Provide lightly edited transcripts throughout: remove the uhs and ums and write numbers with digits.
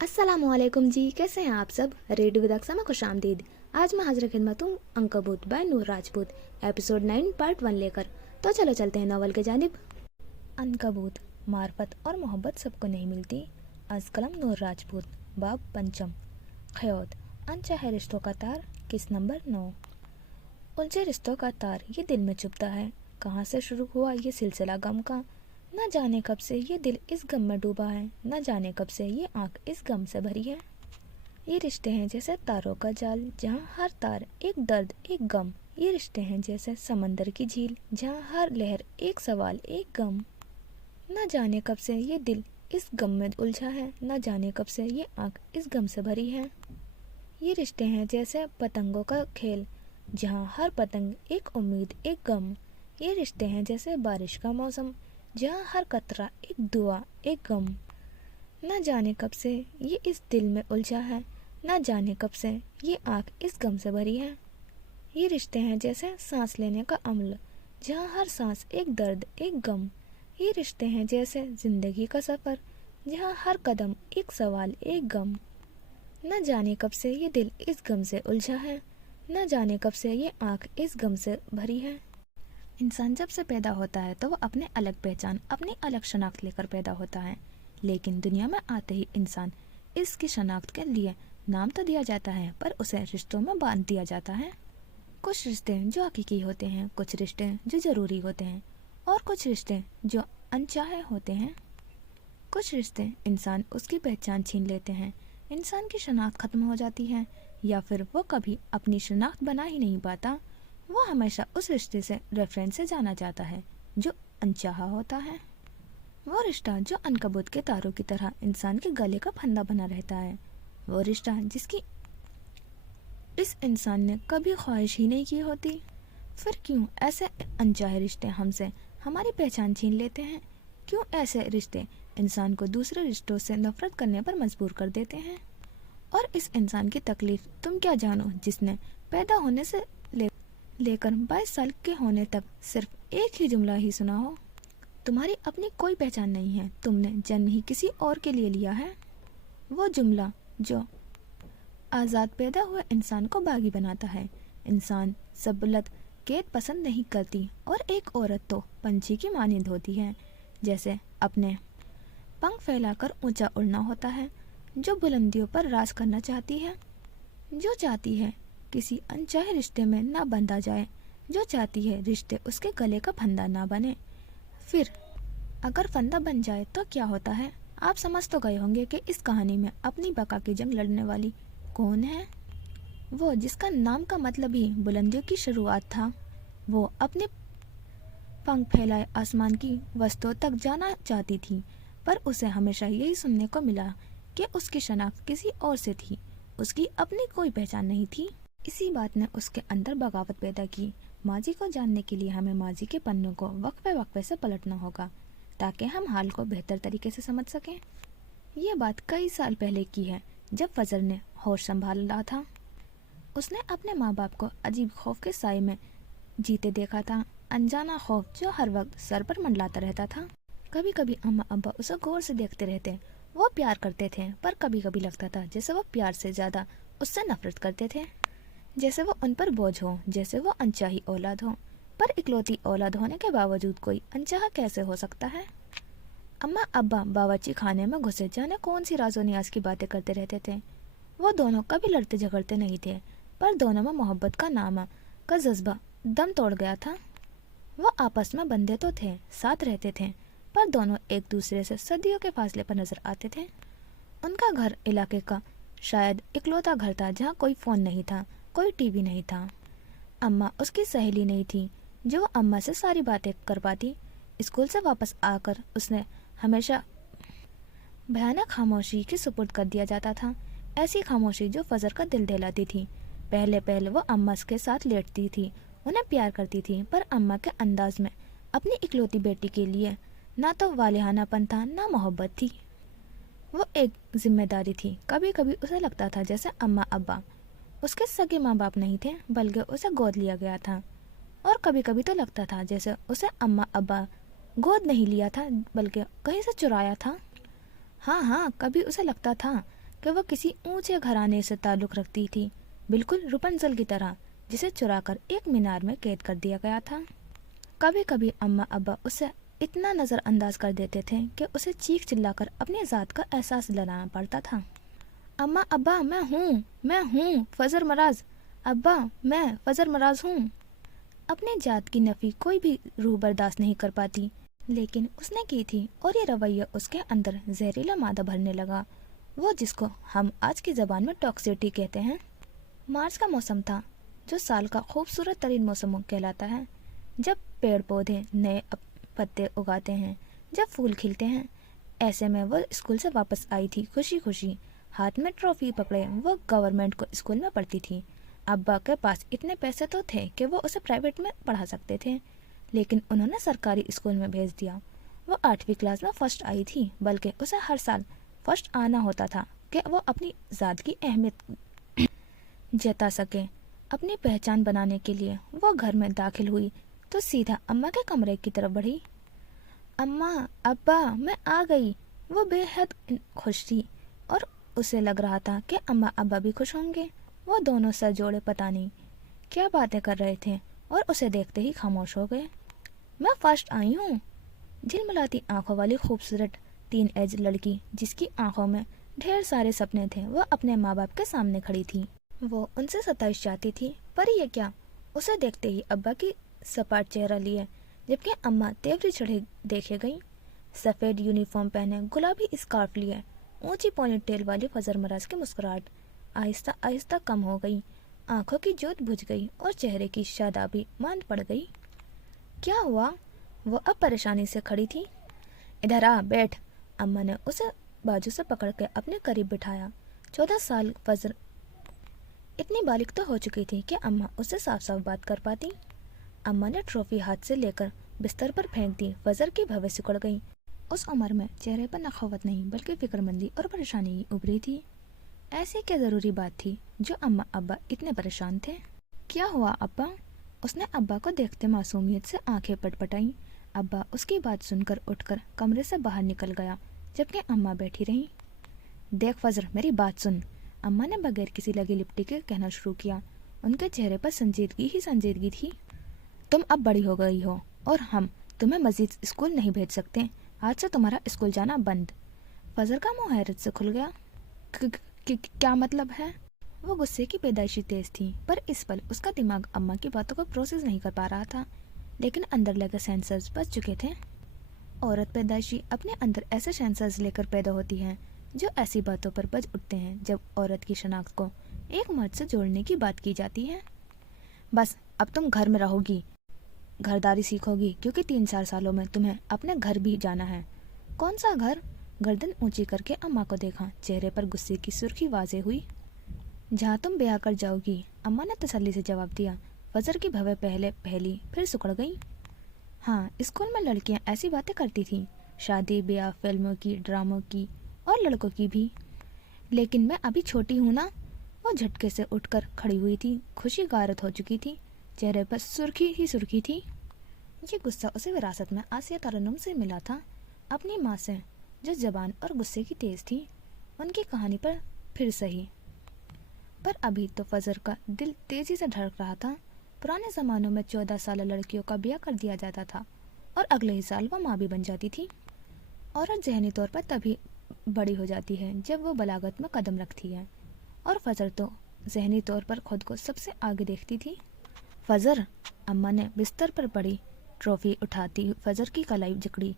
अस्सलामुअलैकुम जी, कैसे हैं आप सब। रेडियो विद अक्सा में खुशामदीद। आज मैं हाजिर खिदमत हूँ अंकबूत बाय नूर राजपूत एपिसोड 9 पार्ट 1 लेकर। तो चलो चलते हैं नॉवल के जानिब। अंकबूत, मार्फत और मोहब्बत सबको नहीं मिलती। आज कलम नूर राजपूत, बाब पंचम, खयोत, अनचाहे रिश्तों का तार, किस नंबर 9। उलझे रिश्तों का तार ये दिल में चुभता है। कहाँ से शुरू हुआ ये सिलसिला गम का, न जाने कब से ये दिल इस गम में डूबा है, न जाने कब से ये आंख इस गम से भरी है। ये रिश्ते हैं जैसे तारों का जाल, जहाँ हर तार एक दर्द एक गम। ये रिश्ते हैं जैसे समंदर की झील, जहाँ हर लहर एक सवाल एक गम। न जाने कब से ये दिल इस गम में उलझा है, न जाने कब से ये आंख इस गम से भरी है। ये रिश्ते हैं जैसे पतंगों का खेल, जहाँ हर पतंग एक उम्मीद एक गम। ये रिश्ते हैं जैसे बारिश का मौसम, जहाँ हर कतरा एक दुआ एक गम। न जाने कब से ये इस दिल में उलझा है, न जाने कब से ये आँख इस गम से भरी है। ये रिश्ते हैं जैसे सांस लेने का अमल, जहाँ हर सांस एक दर्द एक गम। ये रिश्ते हैं जैसे जिंदगी का सफ़र, जहाँ हर कदम एक सवाल एक गम। न जाने कब से ये दिल इस गम से उलझा है, न जाने कब से ये आँख इस गम से भरी है। इंसान जब से पैदा होता है तो वो अपने अलग पहचान, अपनी अलग शनाख्त लेकर पैदा होता है। लेकिन दुनिया में आते ही इंसान इसकी शनाख्त के लिए नाम तो दिया जाता है, पर उसे रिश्तों में बांध दिया जाता है। कुछ रिश्ते जो हकीकी होते हैं, कुछ रिश्ते जो ज़रूरी होते हैं, और कुछ रिश्ते जो अनचाहे होते हैं। कुछ रिश्ते इंसान उसकी पहचान छीन लेते हैं, इंसान की शनाख्त ख़त्म हो जाती है, या फिर वो कभी अपनी शनाख्त बना ही नहीं पाता। वो हमेशा उस रिश्ते से रेफरेंस से जाना जाता है जो अनचाहा होता है। वो रिश्ता जो अनकबूत के तारों की तरह इंसान के गले का फंदा बना रहता है। वो रिश्ता जिसकी इस इंसान ने कभी ख्वाहिश ही नहीं की होती। फिर क्यों ऐसे अनचाहे रिश्ते हमसे हमारी पहचान छीन लेते हैं? क्यों ऐसे रिश्ते इंसान को दूसरे रिश्तों से नफरत करने पर मजबूर कर देते हैं? और इस इंसान की तकलीफ तुम क्या जानो, जिसने पैदा होने से लेकर 22 साल के होने तक सिर्फ एक ही जुमला ही सुना हो, तुम्हारी अपनी कोई पहचान नहीं है, तुमने जन्म ही किसी और के लिए लिया है। वो जुमला जो आज़ाद पैदा हुए इंसान को बागी बनाता है। इंसान सबलत कैद पसंद नहीं करती, और एक औरत तो पंछी की मानिंद होती है, जैसे अपने पंख फैलाकर ऊंचा उड़ना होता है, जो बुलंदियों पर राज करना चाहती है, जो चाहती है किसी अनचाहे रिश्ते में ना बंधा जाए, जो चाहती है रिश्ते उसके गले का फंदा ना बने। फिर अगर फंदा बन जाए तो क्या होता है? आप समझ तो गए होंगे कि इस कहानी में अपनी बका की जंग लड़ने वाली कौन है। वो जिसका नाम का मतलब ही बुलंदियों की शुरुआत था। वो अपने पंख फैलाए आसमान की वस्तुओं तक जाना चाहती थी, पर उसे हमेशा यही सुनने को मिला कि उसकी शनाख्त किसी और से थी, उसकी अपनी कोई पहचान नहीं थी। इसी बात ने उसके अंदर बगावत पैदा की। माजी को जानने के लिए हमें माजी के पन्नों को वक्फे वक्फे से पलटना होगा, ताकि हम हाल को बेहतर तरीके से समझ सकें। ये बात कई साल पहले की है, जब फजर ने होश संभाला था। उसने अपने माँ बाप को अजीब खौफ के साए में जीते देखा था, अनजाना खौफ जो हर वक्त सर पर मंडलाता रहता था। कभी कभी अम्मा अब्बा उसे गौर से देखते रहते। वो प्यार करते थे, पर कभी कभी लगता था जैसे वो प्यार से ज़्यादा उससे नफरत करते थे, जैसे वो उन पर बोझ हो, जैसे वो अनचाही औलाद हो। पर इकलौती औलाद होने के बावजूद कोई अनचाहा कैसे हो सकता है? अम्मा अब्बा बावर्ची खाने में घुसे जाने कौन सी राजो नियाज की बातें करते रहते थे। वो दोनों कभी लड़ते झगड़ते नहीं थे, पर दोनों में मोहब्बत का नामा का जज्बा दम तोड़ गया था। वो आपस में बंधे तो थे, साथ रहते थे, पर दोनों एक दूसरे से सदियों के फासले पर नजर आते थे। उनका घर इलाके का शायद इकलौता घर था जहाँ कोई फ़ोन नहीं था, कोई टीवी नहीं था। अम्मा उसकी सहेली नहीं थी जो अम्मा से सारी बातें कर पाती। स्कूल से वापस आकर उसने हमेशा भयानक खामोशी की सुपुर्द कर दिया जाता था, ऐसी खामोशी जो फजर का दिल दहलाती थी। पहले पहले वो अम्मा के साथ लेटती थी, उन्हें प्यार करती थी, पर अम्मा के अंदाज में अपनी इकलौती बेटी के लिए ना तो वालिहानापन था, ना मोहब्बत थी। वो एक जिम्मेदारी थी। कभी कभी उसे लगता था जैसे अम्मा अब्बा उसके सगे माँ बाप नहीं थे, बल्कि उसे गोद लिया गया था। और कभी कभी तो लगता था जैसे उसे अम्मा अब्बा गोद नहीं लिया था, बल्कि कहीं से चुराया था। हाँ हाँ, कभी उसे लगता था کہ وہ کسی اونچے گھرانے سے تعلق رکھتی تھی، بالکل رپنزل کی طرح، جسے چرا کر ایک مینار میں قید کر دیا گیا تھا۔ کبھی کبھی اماں ابا اسے اتنا نظر انداز کر دیتے تھے کہ اسے چیخ چلا کر اپنی ذات کا احساس دلانا پڑتا تھا۔ اماں ابا میں ہوں فضر مراز، ابا میں فضر مراز ہوں۔ اپنے ذات کی نفی کوئی بھی روح برداشت نہیں کر پاتی، لیکن اس نے کی تھی، اور یہ رویہ اس کے اندر زہریلا مادہ بھرنے لگا، وہ جس کو ہم آج کی زبان میں ٹاکسٹی کہتے ہیں۔ مارچ کا موسم تھا، جو سال کا خوبصورت ترین موسم کہلاتا ہے، جب پیڑ پودے نئے پتے اگاتے ہیں، جب پھول کھلتے ہیں۔ ایسے میں وہ اسکول سے واپس آئی تھی خوشی خوشی، ہاتھ میں ٹرافی پکڑے۔ وہ گورنمنٹ کو اسکول میں پڑھتی تھی۔ ابا کے پاس اتنے پیسے تو تھے کہ وہ اسے پرائیویٹ میں پڑھا سکتے تھے، لیکن انہوں نے سرکاری اسکول میں بھیج دیا۔ وہ 8ویں کلاس میں فرسٹ آئی تھی، بلکہ اسے ہر سال فرسٹ آنا ہوتا تھا کہ وہ اپنی ذات کی اہمیت جتا سکے۔ اپنی پہچان بنانے کے لیے وہ گھر میں داخل ہوئی تو سیدھا اماں کے کمرے کی طرف بڑھی۔ اماں ابا میں آ گئی۔ وہ بے حد خوش تھی، اور اسے لگ رہا تھا کہ اماں ابا بھی خوش ہوں گے۔ وہ دونوں سر جوڑے پتہ نہیں کیا باتیں کر رہے تھے، اور اسے دیکھتے ہی خاموش ہو گئے۔ میں فرسٹ آئی ہوں، جھلملاتی آنکھوں والی خوبصورت ٹین ایج لڑکی، جس کی آنکھوں میں ڈھیر سارے سپنے تھے، وہ اپنے ماں باپ کے سامنے کھڑی تھی۔ وہ ان سے ستائش چاہتی تھی، پر یہ کیا؟ اسے دیکھتے ہی ابا کی سپاٹ چہرہ لیے، جبکہ اماں تیوری چڑھے دیکھے گئی، سفید یونیفارم پہنے، گلابی اسکارف لیے، اونچی پونی ٹیل والی فضر مراز کی مسکراہٹ آہستہ آہستہ کم ہو گئی، آنکھوں کی جوت بجھ گئی، اور چہرے کی شادابی ماند پڑ گئی۔ کیا ہوا؟ وہ اب پریشانی سے کھڑی تھی۔ ادھر آ بیٹھ۔ اماں نے اسے بازو سے پکڑ کے اپنے قریب بٹھایا۔ 14 سال فضر اتنی بالغ تو ہو چکی تھی کہ اماں اس سے صاف صاف بات کر پاتی۔ اماں نے ٹرافی ہاتھ سے لے کر بستر پر پھینک دی۔ فضر کی بھویں سکڑ گئی۔ اس عمر میں چہرے پر نخوت نہیں بلکہ فکر مندی اور پریشانی ابھری تھی۔ ایسی کیا ضروری بات تھی جو اماں ابا اتنے پریشان تھے؟ کیا ہوا ابا؟ اس نے ابا کو دیکھتے معصومیت سے آنکھیں پٹ پٹائیں۔ ابا اس کی بات سن کر اٹھ کر کمرے سے باہر نکل گیا، جبکہ اماں بیٹھی رہیں۔ دیکھ فضر، میری بات سن، اماں نے بغیر کسی لگی لپٹی کے کہنا شروع کیا۔ ان کے چہرے پر سنجیدگی ہی سنجیدگی تھی۔ تم اب بڑی ہو گئی ہو، اور ہم تمہیں مزید اسکول نہیں بھیج سکتے۔ آج سے تمہارا اسکول جانا بند۔ فضر کا منہ حیرت سے کھل گیا۔ کیا مطلب ہے؟ وہ غصے کی پیدائشی تیز تھی، پر اس پل اس کا دماغ اماں کی باتوں کو پروسیس نہیں کر پا رہا تھا، لیکن اندر لگے سینسرز بج چکے تھے۔ عورت پیدائشی اپنے اندر ایسے سینسرز لے کر پیدا ہوتی ہے جو ایسی باتوں پر بج اٹھتے ہیں جب عورت کی شناخت کو ایک مرد سے جوڑنے کی بات کی جاتی ہے۔ بس اب تم گھر میں رہو گی، گھرداری سیکھو گی، کیونکہ 3-4 سالوں میں تمہیں اپنے گھر بھی جانا ہے۔ کون سا گھر؟ گردن اونچی کر کے اماں کو دیکھا، چہرے پر غصے کی سرخی واضح ہوئی۔ جہاں تم بیاہ کر جاؤ گی، اماں نے تسلی سے جواب دیا۔ فضر کی بھویں پہلے پہلی پھر سکڑ گئی۔ ہاں، اسکول میں لڑکیاں ایسی باتیں کرتی تھیں، شادی بیاہ، فلموں کی، ڈراموں کی، اور لڑکوں کی بھی، لیکن میں ابھی چھوٹی ہوں نا۔ وہ جھٹکے سے اٹھ کر کھڑی ہوئی تھی، خوشی غارت ہو چکی تھی، چہرے پر سرخی ہی سرخی تھی۔ یہ غصہ اسے وراثت میں آسیہ ترنم سے ملا تھا، اپنی ماں سے، جو زبان اور غصے کی تیز تھی۔ ان کی کہانی پر پھر سہی، پر ابھی تو فضر کا دل تیزی سے دھڑک رہا تھا۔ پرانے زمانوں میں 14 سالہ لڑکیوں کا بیاہ کر دیا جاتا تھا، اور اگلے ہی سال وہ ماں بھی بن جاتی تھی۔ عورت ذہنی طور پر تبھی بڑی ہو جاتی ہے جب وہ بلاغت میں قدم رکھتی ہے، اور فضر تو ذہنی طور پر خود کو سب سے آگے دیکھتی تھی۔ فضر، اماں نے بستر پر پڑی ٹرافی اٹھاتی فضر کی کلائی جکڑی۔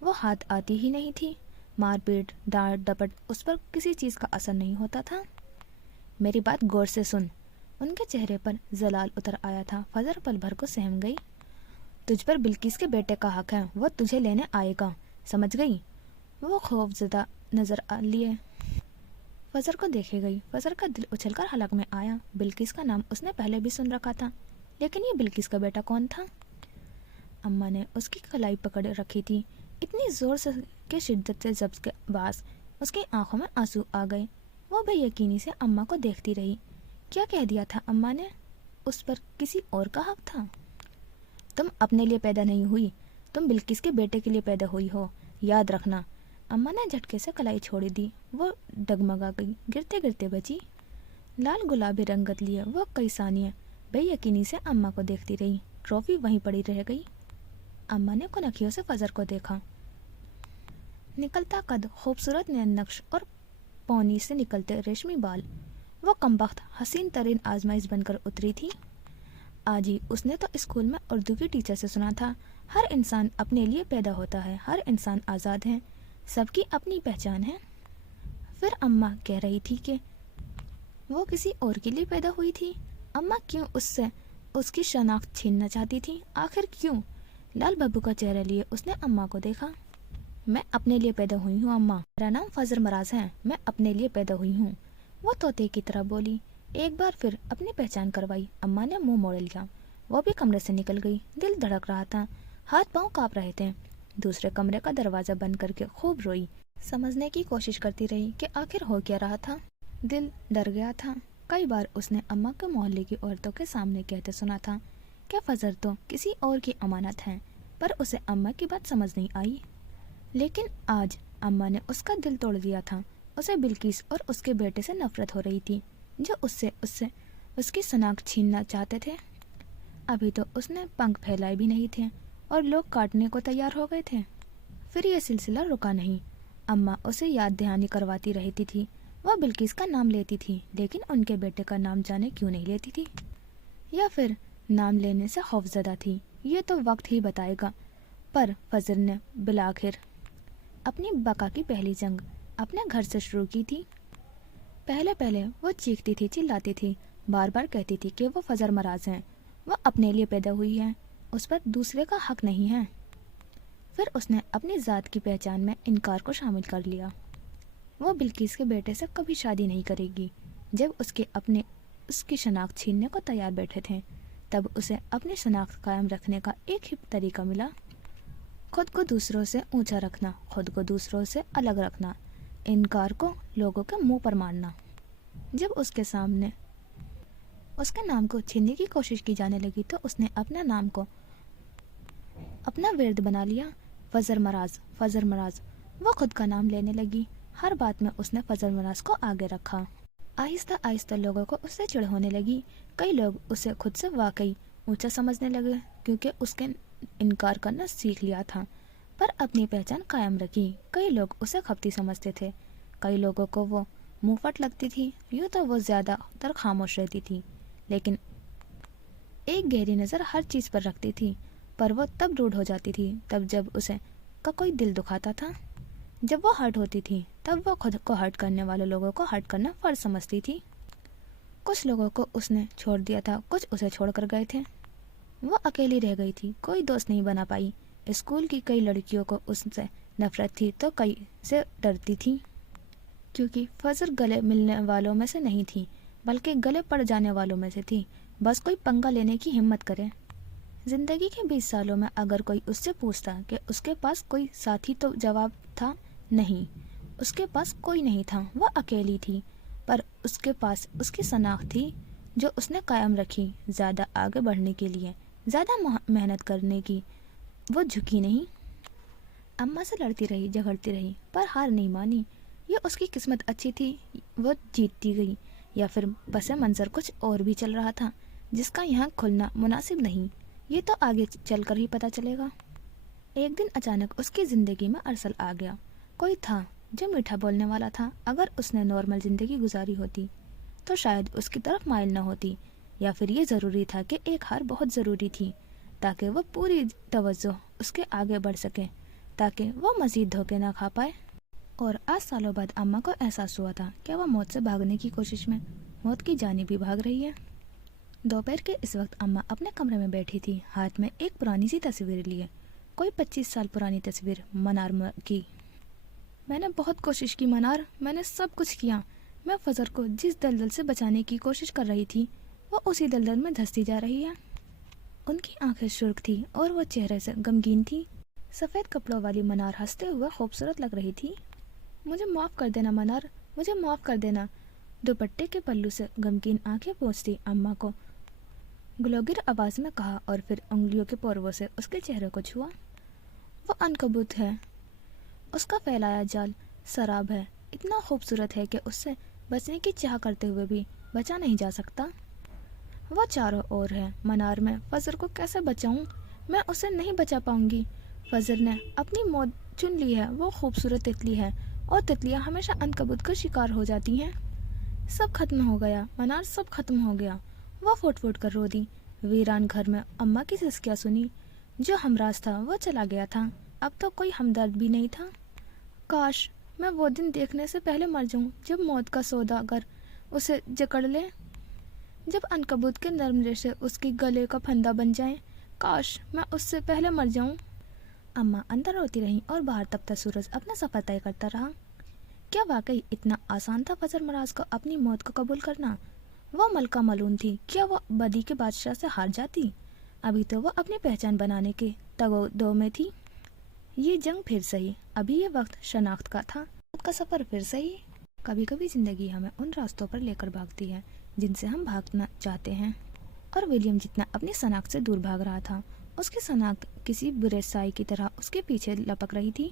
وہ ہاتھ آتی ہی نہیں تھی۔ مار پیٹ، ڈانٹ ڈپٹ، اس پر کسی چیز کا اثر نہیں ہوتا تھا۔ میری بات غور سے سن۔ ان کے چہرے پر زلال اتر آیا تھا۔ فضر پل بھر کو سہم گئی۔ تجھ پر بلقیس کے بیٹے کا حق ہے، وہ تجھے لینے آئے گا، سمجھ گئی؟ وہ خوف زدہ نظر لیے فضر کو دیکھے گئی۔ فضر کا دل اچھل کر حلق میں آیا۔ بلقیس کا نام اس نے پہلے بھی سن رکھا تھا، لیکن یہ بلقیس کا بیٹا کون تھا؟ اماں نے اس کی کلائی پکڑ رکھی تھی، اتنی زور سے کہ شدت سے ضبط کے باعث اس کی آنکھوں میں آنسو آ گئے۔ وہ بے یقینی سے اماں کو دیکھتی رہی۔ کیا کہہ دیا تھا اماں نے؟ اس پر کسی اور کا حق تھا؟ تم اپنے لیے پیدا نہیں ہوئی، تم بلقیس کے بیٹے کے لیے پیدا ہوئی ہو، یاد رکھنا۔ अम्मा ने झटके से कलाई छोड़ दी। वो डगमगा गई, गिरते गिरते बची। लाल गुलाबी रंगत लिए वो कई सानिया बेयकीनी से अम्मा को देखती रही। ट्रॉफी वहीं पड़ी रह गई। अम्मा ने कुनखियों से फजर को देखा। निकलता कद, खूबसूरत नैन नक्श और पौनी से निकलते रेशमी बाल। वो कमबख्त हसीन तरीन आजमाइश बनकर उतरी थी। आज ही उसने तो स्कूल में उर्दू की टीचर से सुना था, हर इंसान अपने लिए पैदा होता है, हर इंसान आज़ाद है, सबकी अपनी पहचान है। फिर अम्मा कह रही थी कि वो किसी और के लिए पैदा हुई थी। अम्मा क्यों उससे उसकी शनाख्त छीनना चाहती थी? आखिर क्यों? लाल बब्बू का चेहरा लिए उसने अम्मा को देखा। मैं अपने लिए पैदा हुई हूँ अम्मा, मेरा नाम फजर मराज है, मैं अपने लिए पैदा हुई हूँ, वो तोते की तरह बोली। एक बार फिर अपनी पहचान करवाई। अम्मा ने मुंह मोड़ लिया। वो भी कमरे से निकल गई। दिल धड़क रहा था, हाथ पांव कांप रहे थे। दूसरे कमरे का दरवाजा बंद करके खूब रोई। समझने की कोशिश करती रही कि आखिर हो क्या रहा था। दिल डर गया था। कई बार उसने अम्मा के मोहल्ले की औरतों के सामने कहते सुना था कि फजर तो किसी और की अमानत है, पर उसे अम्मा की बात समझ नहीं आई। लेकिन आज अम्मा ने उसका दिल तोड़ दिया था। उसे बिल्किस और उसके बेटे से नफरत हो रही थी, जो उससे उसकी शनाख्त छीनना चाहते थे। अभी तो उसने पंख फैलाए भी नहीं थे और लोग काटने को तैयार हो गए थे। फिर यह सिलसिला रुका नहीं। अम्मा उसे याद दहानी करवाती रहती थी। वह बिल्किस का नाम लेती थी, लेकिन उनके बेटे का नाम जाने क्यों नहीं लेती थी, या फिर नाम लेने से खौफजदा थी, ये तो वक्त ही बताएगा। पर फजर ने बिलाखिर अपनी बका की पहली जंग अपने घर से शुरू की थी। पहले पहले वो चीखती थी, चिल्लाती थी, बार बार कहती थी कि वो फजर मराज हैं, वो अपने लिए पैदा हुई है, उस पर दूसरे का हक नहीं है। फिर उसने अपनी ज़ात की पहचान में इनकार को शामिल कर लिया। वो बिल्किस के बेटे से कभी शादी नहीं करेगी। जब उसकी शनाख्त छीनने को तैयार बैठे थे, तब उसे अपनी शनाख्त कायम रखने का एक ही तरीका मिला, खुद को दूसरों से ऊंचा रखना, खुद को दूसरों से अलग रखना, इनकार को लोगों के मुंह पर मारना। जब उसके सामने उसके नाम को छीनने की कोशिश की जाने लगी तो उसने अपना नाम को अपना विर्द बना लिया, फजर मराज, फजर मराज। वो खुद का नाम लेने लगी। हर बात में उसने फजर मराज को आगे रखा। आहिस्ता आहिस्ता लोगों को उससे चिढ़ होने लगी। कई लोग उसे खुद से वाकई ऊंचा समझने लगे, क्योंकि उसके इनकार करना सीख लिया था, पर अपनी पहचान कायम रखी। कई लोग उसे खपती समझते थे, कई लोगों को वो मुंहफट लगती थी। यूँ तो वो ज़्यादातर खामोश रहती थी, लेकिन एक गहरी नज़र हर चीज़ पर रखती थी। पर वो तब रूड हो जाती थी तब जब उसे का कोई दिल दुखाता था। जब वो हर्ट होती थी तब वो खुद को हर्ट करने वाले लोगों को हर्ट करना फर्ज समझती थी। कुछ लोगों को उसने छोड़ दिया था, कुछ उसे छोड़ कर गए थे। वो अकेली रह गई थी, कोई दोस्त नहीं बना पाई। स्कूल की कई लड़कियों को उससे नफरत थी तो कई से डरती थी, क्योंकि फजर गले मिलने वालों में से नहीं थी, बल्कि गले पड़ जाने वालों में से थी। बस कोई पंगा लेने की हिम्मत करे। जिंदगी के 20 सालों में अगर कोई उससे पूछता कि उसके पास कोई साथी, तो जवाब था नहीं, उसके पास कोई नहीं था। वह अकेली थी, पर उसके पास उसकी शनाख्त थी जो उसने कायम रखी। ज़्यादा आगे बढ़ने के लिए, ज़्यादा मेहनत करने की वो झुकी नहीं। अम्मा से लड़ती रही, झगड़ती रही, पर हार नहीं मानी। ये उसकी किस्मत अच्छी थी, वो जीतती गई, या फिर पसे मंजर कुछ और भी चल रहा था जिसका यहाँ खुलना मुनासिब नहीं। ये तो आगे चलकर ही पता चलेगा। एक दिन अचानक उसकी ज़िंदगी में अरसल आ गया। कोई था जो मीठा बोलने वाला था। अगर उसने नॉर्मल ज़िंदगी गुजारी होती तो शायद उसकी तरफ माइल न होती, या फिर ये ज़रूरी था कि एक हार बहुत ज़रूरी थी ताकि वह पूरी तवज्जो उसके आगे बढ़ सके, ताकि वह मज़ीद धोखे ना खा पाए। और आज सालों बाद अम्मा को एहसास हुआ था कि वह मौत से भागने की कोशिश में मौत की जानिब भी भाग रही है। दोपहर के इस वक्त अम्मा अपने कमरे में बैठी थी, हाथ में एक पुरानी सी तस्वीर लिए। कोई 25 साल पुरानी तस्वीर मनार की। मैंने बहुत कोशिश की मनार, मैंने सब कुछ किया। मैं फजर को जिस दलदल से बचाने की कोशिश कर रही थी, वो उसी दलदल में धंसती जा रही है। उनकी आंखें सुर्ख थी और वो चेहरे से गमगीन थी। सफ़ेद कपड़ों वाली मनार हंसते हुए खूबसूरत लग रही थी। मुझे माफ़ कर देना मनार, मुझे माफ़ कर देना। दुपट्टे के पल्लू से गमगीन आंखें पोंछती अम्मा को ग्लोगिर आवाज़ में कहा, और फिर उंगलियों के पोरवों से उसके चेहरे को छुआ। वो अनकबूत है, اس کا پھیلایا جال سراب ہے، اتنا خوبصورت ہے کہ اس سے بچنے کی چاہ کرتے ہوئے بھی بچا نہیں جا سکتا۔ وہ چاروں اور ہے، منار میں فضر کو کیسے بچاؤں؟ میں اسے نہیں بچا پاؤں گی۔ فضر نے اپنی موت چن لی ہے، وہ خوبصورت تتلی ہے اور تتلیاں ہمیشہ عنکبوت کا شکار ہو جاتی ہیں۔ سب ختم ہو گیا، منار، سب ختم ہو گیا۔ وہ پھوٹ پھوٹ کر رو دی۔ ویران گھر میں اماں کی سسکیاں سنی۔ جو ہمراز تھا وہ چلا گیا تھا، اب تو کوئی ہمدرد بھی نہیں تھا۔ کاش میں وہ دن دیکھنے سے پہلے مر جاؤں جب موت کا سوداگر اسے جکڑ لے، جب عنکبوت کے نرم ریشے اس کی گلے کا پھندا بن جائیں۔ کاش میں اس سے پہلے مر جاؤں۔ اماں اندر روتی رہیں اور باہر تپتا سورج اپنا سفر طے کرتا رہا۔ کیا واقعی اتنا آسان تھا فضر مراز کو اپنی موت کو قبول کرنا؟ وہ ملکہ ملون تھی، کیا وہ بدی کے بادشاہ سے ہار جاتی؟ ابھی تو وہ اپنی پہچان بنانے کے تگو دو میں تھی۔ یہ جنگ پھر سہی، ابھی یہ وقت شناخت کا تھا، موت کا سفر پھر سہی۔ کبھی کبھی زندگی ہمیں ان راستوں پر لے کر بھاگتی ہے جن سے ہم بھاگنا چاہتے ہیں، اور ولیم جتنا اپنی شناخت سے دور بھاگ رہا تھا، اس کی شناخت کسی برے سائے کی طرح اس کے پیچھے لپک رہی تھی۔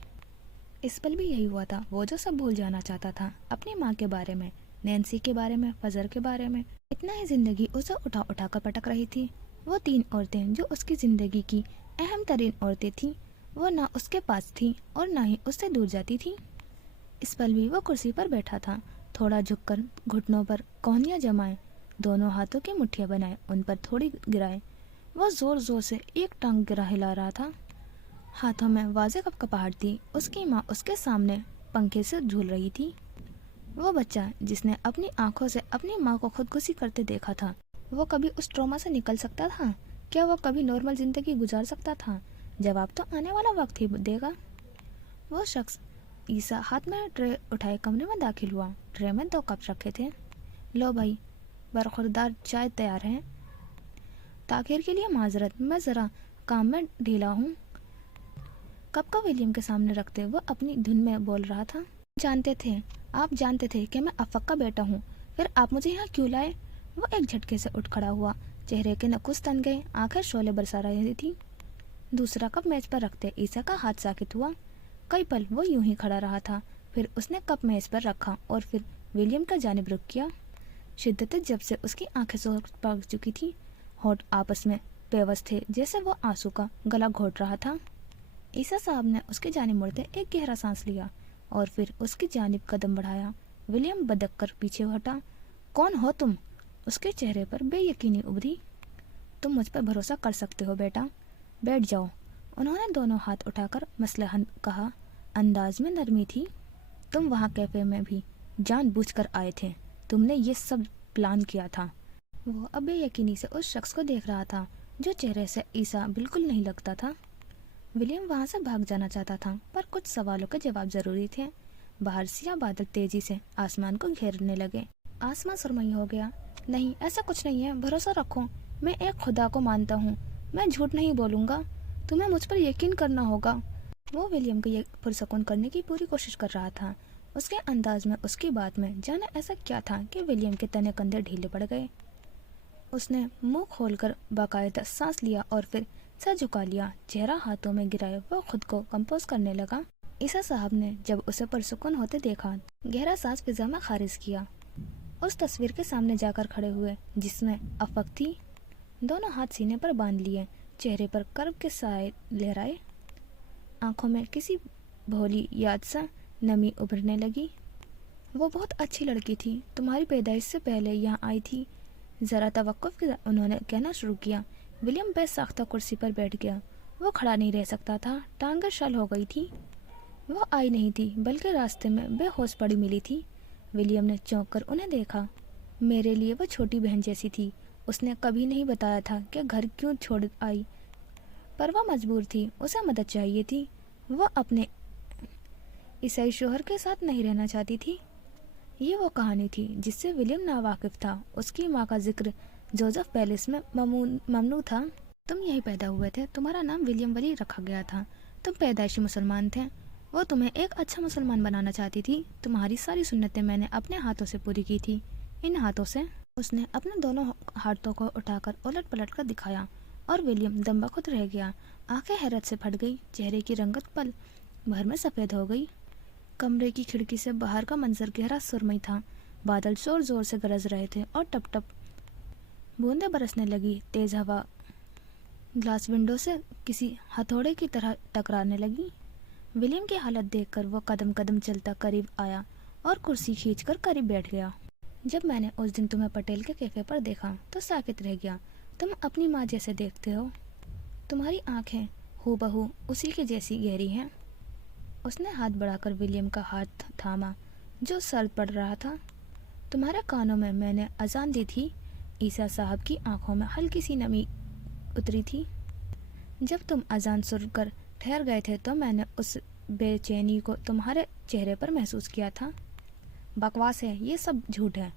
اس پل بھی یہی ہوا تھا، وہ جو سب بھول جانا چاہتا تھا، اپنی ماں کے بارے میں، نینسی کے بارے میں، فضر کے بارے میں۔ اتنا ہی زندگی اسے اٹھا اٹھا کر پٹک رہی تھی۔ وہ 3 عورتیں جو اس کی زندگی کی اہم ترین عورتیں تھیں، وہ نہ اس کے پاس تھی اور نہ ہی اس سے دور جاتی تھی۔ اس پل بھی وہ کرسی پر بیٹھا تھا، تھوڑا جھک کر گھٹنوں پر کوہنیاں جمائے، دونوں ہاتھوں کی مٹھیاں بنائے، ان پر تھوڑی گرائے۔ وہ زور زور سے ایک ٹانگ گرا ہلا رہا تھا، ہاتھوں میں واضح کپکپاہٹ تھی۔ اس کی ماں اس کے سامنے پنکھے سے جھول رہی تھی۔ وہ بچہ جس نے اپنی آنکھوں سے اپنی ماں کو خودکشی کرتے دیکھا تھا، وہ کبھی اس ٹراما سے نکل سکتا تھا؟ کیا وہ کبھی نارمل زندگی گزار سکتا تھا؟ جواب تو آنے والا وقت ہی دے گا۔ وہ شخص عیسیٰ ہاتھ میں ٹرے اٹھائے کمرے میں داخل ہوا۔ ٹرے میں 2 کپ رکھے تھے۔ لو بھائی، برخوردار چائے تیار ہے۔ تاخیر کے لیے معذرت، میں ذرا کام میں ڈھیلا ہوں۔ کپ کو ولیم کے سامنے رکھتے وہ اپنی دھن میں بول رہا تھا۔ آپ جانتے تھے کہ میں افق کا بیٹا ہوں، پھر آپ مجھے یہاں کیوں لائے؟ وہ ایک جھٹکے سے اٹھ کھڑا ہوا، چہرے کے نکوس تن گئے، آنکھیں شعلے برسا رہی تھی۔ دوسرا کپ میز پر رکھتے عیسیٰ کا ہاتھ ساکت ہوا۔ کئی پل وہ یوں ہی کھڑا رہا تھا، پھر اس نے کپ میز پر رکھا اور پھر ولیم کا جانب رخ کیا۔ شدت جب سے اس کی آنکھیں سرخ پڑ چکی تھی، ہونٹ آپس میں پیوست تھے جیسے وہ آنسو کا گلا گھونٹ رہا تھا۔ عیسیٰ صاحب نے اس کی جانب مڑتے ایک گہرا سانس لیا اور پھر اس کی جانب قدم بڑھایا۔ ولیم بدک کر پیچھے ہٹا۔ کون ہو تم؟ اس کے چہرے پر بے یقینی ابھری۔ تم مجھ پر بھروسہ کر سکتے ہو بیٹا، بیٹھ جاؤ۔ انہوں نے دونوں ہاتھ اٹھا کر مصلحت کہا، انداز میں نرمی تھی۔ تم وہاں کیفے میں بھی جان بوجھ کر آئے تھے، تم نے یہ سب پلان کیا تھا۔ وہ اب بے یقینی سے اس شخص کو دیکھ رہا تھا جو چہرے سے عیسیٰ بالکل نہیں لگتا تھا۔ ولیم وہاں سے بھاگ جانا چاہتا تھا، پر کچھ سوالوں کے جواب ضروری تھے۔ باہر سیاہ بادل تیزی سے آسمان کو گھیرنے لگے۔ آسمان سرمئی ہو گیا۔ نہیں، ایسا کچھ نہیں ہے، بھروسہ رکھو، میں ایک خدا کو مانتا ہوں، میں جھوٹ نہیں بولوں گا، تمہیں مجھ پر یقین کرنا ہوگا۔ وہ ولیم کو پرسکون کرنے کی پوری کوشش کر رہا تھا۔ اس کے انداز میں، اس کی بات میں، جانے ایسا کیا تھا کہ ولیم کے تنے کندھے ڈھیلے پڑ گئے۔ اس نے منہ کھول کر باقاعدہ سانس لیا اور پھر سر جھکا لیا، چہرہ ہاتھوں میں گرائے وہ خود کو کمپوز کرنے لگا۔ عیسیٰ صاحب نے جب اسے پرسکون ہوتے دیکھا، گہرا سانس فضا میں خارج کیا۔ اس تصویر کے سامنے جا کر کھڑے ہوئے جس میں افق تھی، دونوں ہاتھ سینے پر باندھ لیے، چہرے پر کرب کے سائے لہرائے، آنکھوں میں کسی بھولی یاد سا نمی ابھرنے لگی۔ وہ بہت اچھی لڑکی تھی، تمہاری پیدائش سے پہلے یہاں آئی تھی۔ ذرا توقف کے انہوں نے کہنا شروع کیا۔ ولیم بے ساختہ کرسی پر بیٹھ گیا۔ وہ کھڑا نہیں رہ سکتا تھا، ٹانگیں شل ہو گئی تھی۔ وہ آئی نہیں تھی بلکہ راستے میں بے ہوش پڑی ملی تھی۔ ولیم نے چونک کر انہیں دیکھا۔ میرے لیے وہ چھوٹی بہن جیسی تھی۔ اس نے کبھی نہیں بتایا تھا کہ گھر کیوں چھوڑ آئی، پر وہ مجبور تھی، اسے مدد چاہیے تھی۔ وہ اپنے عیسائی شوہر کے ساتھ نہیں رہنا چاہتی تھی۔ یہ وہ کہانی تھی جس سے ولیم ناواقف تھا۔ اس کی ماں کا ذکر جوزف پیلس میں ممنوع تھا۔ تم یہی پیدا ہوئے تھے، تمہارا نام ولیم ولی رکھا گیا تھا، تم پیدائشی مسلمان تھے۔ وہ تمہیں ایک اچھا مسلمان بنانا چاہتی تھی۔ تمہاری ساری سنتیں میں نے اپنے ہاتھوں سے پوری کی تھی، ان ہاتھوں سے۔ اس نے اپنے دونوں ہاتھوں کو اٹھا کر الٹ پلٹ کر دکھایا اور ولیم دم بخود رہ گیا۔ آنکھیں حیرت سے پھٹ گئی، چہرے کی رنگت پل भर में सफ़ेद हो गई। कमरे की खिड़की से बाहर का मंजर गहरा सुरमई था। बादल जोर जोर से गरज रहे थे और टप टप बूंदें बरसने लगी। तेज हवा ग्लास विंडो से किसी हथौड़े की तरह टकराने लगी। विलियम की हालत देखकर वो कदम कदम चलता करीब आया और कुर्सी खींचकर करीब बैठ गया। जब मैंने उस दिन तुम्हें पटेल के कैफे पर देखा तो साकित रह गया। तुम अपनी माँ जैसे देखते हो। तुम्हारी आंखें हूबहू उसी के जैसी गहरी हैं। उसने हाथ बढ़ाकर विलियम का हाथ थामा जो सर्द पड़ रहा था। तुम्हारे कानों में मैंने अजान दी थी। ईसा साहब की आंखों में हल्की सी नमी उतरी थी। जब तुम अजान सुनकर ठहर गए थे तो मैंने उस बेचैनी को तुम्हारे चेहरे पर महसूस किया था। बकवास है, ये सब झूठ है।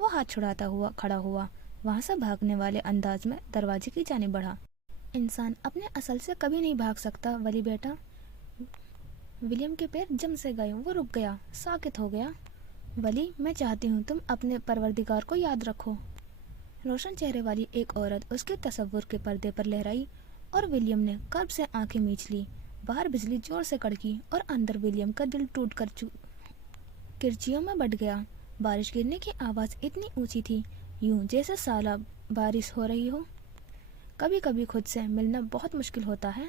वो हाथ छुड़ाता हुआ खड़ा हुआ, वहां से भागने वाले अंदाज में दरवाजे की जाने बढ़ा। इंसान अपने असल से कभी नहीं भाग सकता वली बेटा। विलियम के पैर जम से गए। वो रुक गया, साकित हो गया। वली, मैं चाहती हूँ तुम अपने परवरदिगार को याद रखो। रोशन चेहरे वाली एक औरत उसके तसव्वुर के पर्दे पर लहराई और विलियम ने कर्ब से आंखें मींच ली। बाहर बिजली जोर से कड़की और अंदर विलियम का दिल टूट कर किरचियों में बट गया। बारिश गिरने की आवाज़ इतनी ऊंची थी, यूं जैसे साला बारिश हो रही हो। कभी कभी खुद से मिलना बहुत मुश्किल होता है।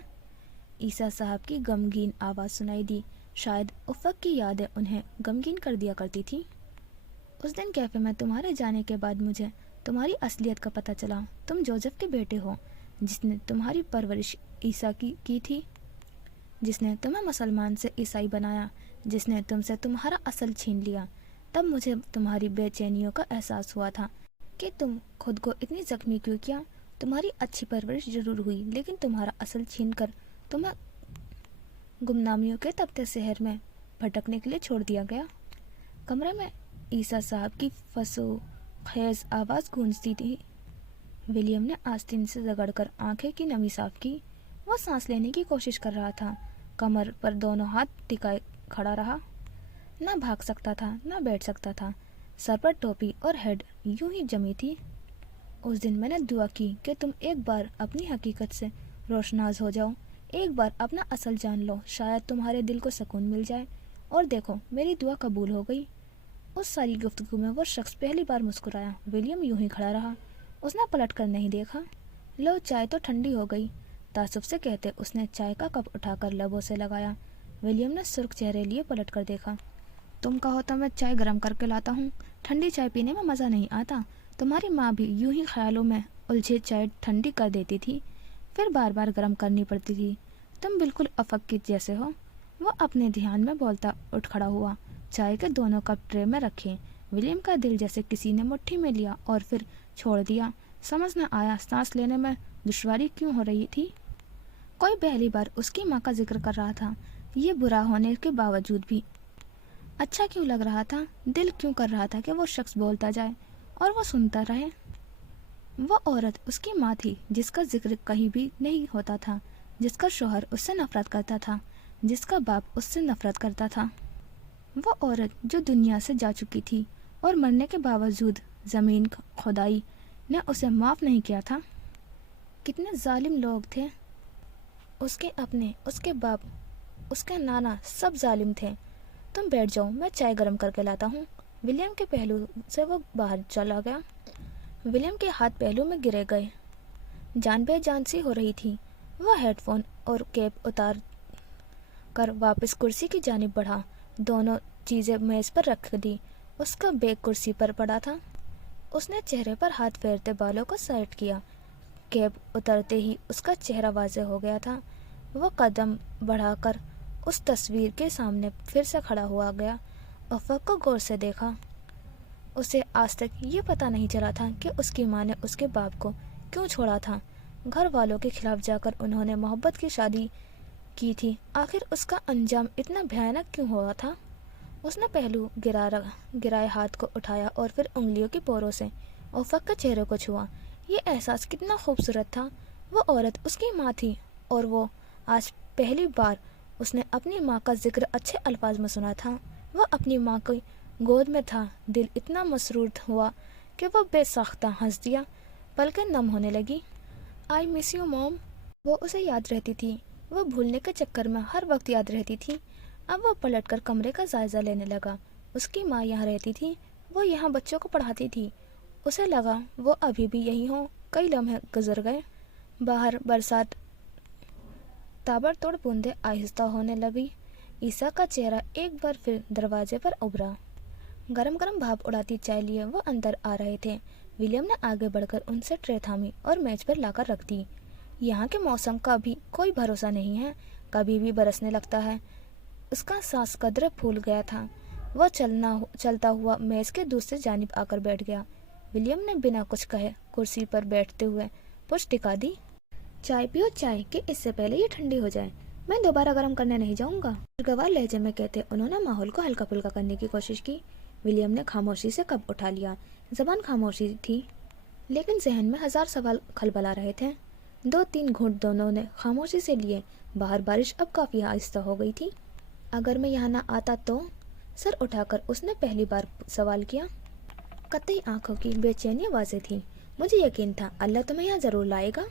ईसा साहब की गमगीन आवाज़ सुनाई दी। शायद उफ़क़ की यादें उन्हें गमगीन कर दिया करती थी। उस दिन कैफ़े में तुम्हारे जाने के बाद मुझे तुम्हारी असलियत का पता चला। तुम जोसेफ के बेटे हो, जिसने तुम्हारी परवरिश ईसा की थी, जिसने तुम्हें मुसलमान से ईसाई बनाया, जिसने तुमसे तुम्हारा असल छीन लिया। तब मुझे तुम्हारी बेचैनियों का एहसास हुआ था कि तुम खुद को इतनी जख्मी क्यों किया। तुम्हारी अच्छी परवरिश जरूर हुई, लेकिन तुम्हारा असल छीन कर तुम्हें गुमनामियों के तपते शहर में भटकने के लिए छोड़ दिया गया। कमरे में ईसा साहब की फसो खैज आवाज़ गूंजती थी। विलियम ने आस्तीन से रगड़कर आंखें की नमी साफ की। वो सांस लेने की कोशिश कर रहा था। कमर पर दोनों हाथ टिकाए खड़ा रहा। ना भाग सकता था, ना बैठ सकता था। सर पर टोपी और हेड यूं ही जमी थी। उस दिन मैंने दुआ की कि तुम एक बार अपनी हकीकत से रोशनास हो जाओ, एक बार अपना असल जान लो, शायद तुम्हारे दिल को सुकून मिल जाए। और देखो, मेरी दुआ कबूल हो गई। उस सारी गुफ्तगू में वो शख्स पहली बार मुस्कुराया। विलियम यूं ही खड़ा रहा। उसने पलट कर नहीं देखा। लो, चाय तो ठंडी हो गई, तासुब से कहते उसने चाय का कप उठाकर लबों से लगाया। विलियम ने सुर्ख चेहरे लिए पलट कर देखा। तुम कहो तो मैं चाय गर्म करके लाता हूँ। ठंडी चाय पीने में मज़ा नहीं आता। तुम्हारी माँ भी यूं ही ख्यालों में उलझे चाय ठंडी कर देती थी, फिर बार बार गर्म करनी पड़ती थी। तुम बिल्कुल अफ़क़ की जैसे हो। वो अपने ध्यान में बोलता उठ खड़ा हुआ। चाय के दोनों कप ट्रे में रखे। विलियम का दिल जैसे किसी ने मुट्ठी में लिया और फिर छोड़ दिया। समझ न आया सांस लेने में दुश्वारी क्यों हो रही थी। कोई पहली बार उसकी माँ का जिक्र कर रहा था। ये बुरा होने के बावजूद भी अच्छा क्यों लग रहा था। दिल क्यों कर रहा था कि वो शख्स बोलता जाए और वो सुनता रहे। वो औरत उसकी माँ थी, जिसका जिक्र कहीं भी नहीं होता था, जिसका शोहर उससे नफरत करता था, जिसका बाप उससे नफरत करता था। वो औरत जो दुनिया से जा चुकी थी और मरने के बावजूद ज़मीन खुदाई ने उसे माफ़ नहीं किया था। कितने जालिम लोग थे। उसके अपने, उसके बाप, उसके नाना, सब जालिम थे। तुम बैठ जाओ, मैं चाय गर्म करके लाता हूँ। विलियम के पहलू से वो बाहर चला गया। विलियम के हाथ पहलू में गिरे गए। जान बेजान सी हो रही थी। वह हेडफोन और कैप उतार कर वापस कुर्सी की जानिब बढ़ा। दोनों चीज़ें मेज़ पर रख दी। उसका बैग कुर्सी पर पड़ा था। उसने चेहरे पर हाथ फेरते बालों को साइड किया। कैप उतरते ही उसका चेहरा वाज़ेह हो गया था। वह कदम बढ़ाकर उस तस्वीर के सामने फिर से खड़ा हुआ गया। उफ़क़ को गौर से देखा। उसे आज तक ये पता नहीं चला था कि उसकी माँ ने उसके बाप को क्यों छोड़ा था। घर वालों के खिलाफ जाकर उन्होंने मोहब्बत की शादी की थी। आखिर उसका अंजाम इतना भयानक क्यों हुआ था। उसने पहलू गिराए हाथ को उठाया और फिर उंगलियों की पोरों से उफ़क़ के चेहरे को छुआ। ये एहसास कितना खूबसूरत था। वो औरत उसकी माँ थी और वो आज पहली बार उसने अपनी माँ का जिक्र अच्छे अल्फाज में सुना था। वह अपनी माँ की गोद में था। दिल इतना मसरूर हुआ कि वह बेसाख्ता हंस दिया। पलकें नम होने लगी। I miss you mom. वो उसे याद रहती थी। वो भूलने के चक्कर में हर वक्त याद रहती थी। अब वो पलटकर कमरे का जायजा लेने लगा। उसकी माँ यहाँ रहती थी, वो यहाँ बच्चों को पढ़ाती थी। उसे लगा वो अभी भी यहीं हो। कई लम्हे गुजर गए। बाहर बरसात ताबड़तोड़ बूंदें आहिस्ता होने लगी। ईसा का चेहरा एक बार फिर दरवाजे पर उभरा। गरम गरम भाप उड़ाती चाय लिए वो अंदर आ रहे थे। विलियम ने आगे बढ़कर उनसे ट्रे थामी और मेज पर लाकर रख दी। यहाँ के मौसम का भी कोई भरोसा नहीं है, कभी भी बरसने लगता है। उसका सांस कदरे फूल गया था। वह चलता हुआ मेज के दूसरी जानिब आकर बैठ गया। विलियम ने बिना कुछ कहे कुर्सी पर बैठते हुए पुश टिका दी। चाय पियो चाय, कि इससे पहले ये ठंडी हो जाए। मैं दोबारा गर्म करने नहीं जाऊंगा, गवार लहजे में कहते उन्होंने माहौल को हल्का फुल्का करने की कोशिश की। विलियम ने खामोशी से कप उठा लिया। जबान खामोशी थी, लेकिन जहन में हजार सवाल खलबला रहे थे। 2-3 घूंट दोनों ने खामोशी से लिए। बाहर बारिश अब काफी आहिस्ता हो गई थी। अगर मैं यहाँ ना आता तो? सर उठाकर उसने पहली बार सवाल किया। कतई आंखों की बेचैनी आवाजें थी। मुझे यकीन था अल्लाह तुम्हें यहाँ जरूर लाएगा।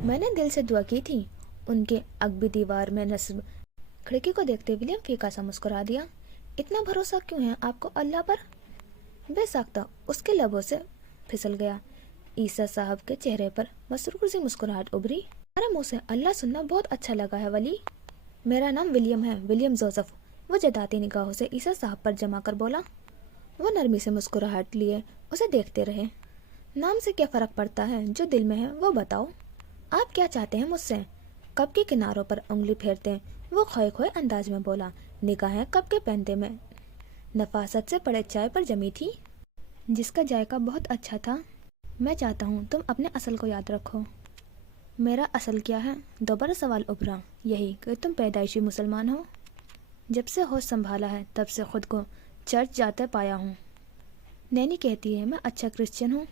मैंने दिल से दुआ की थी। उनके अगबी दीवार में नस्ब खिड़की को देखते विलियम फीका सा मुस्कुरा दिया। इतना भरोसा क्यों है आपको अल्लाह पर? बेसाख्ता उसके लबों से फिसल गया। ईसा साहब के चेहरे पर मसरूर सी मुस्कुराहट उभरी। हमारे मुंह से अल्लाह सुनना बहुत अच्छा लगा है वली। मेरा नाम विलियम है, विलियम जोसेफ। वो जदाती निगाहों से ईसा साहब पर जमा कर बोला। वो नरमी से मुस्कुराहट लिए उसे देखते रहे। नाम से क्या फर्क पड़ता है, जो दिल में है वो बताओ। आप क्या चाहते हैं मुझसे? कप के किनारों पर उंगली फेरते वो खोए खोए अंदाज में बोला। निगाहें कप के पैंते में नफासत से पड़े चाय पर जमी थी, जिसका जायका बहुत अच्छा था। मैं चाहता हूँ तुम अपने असल को याद रखो। मेरा असल क्या है? दोबारा सवाल उभरा। यही कि तुम पैदाइशी मुसलमान हो। जब से होश संभाला है तब से खुद को चर्च जाते पाया हूँ। नैनी कहती है मैं अच्छा क्रिश्चियन हूँ।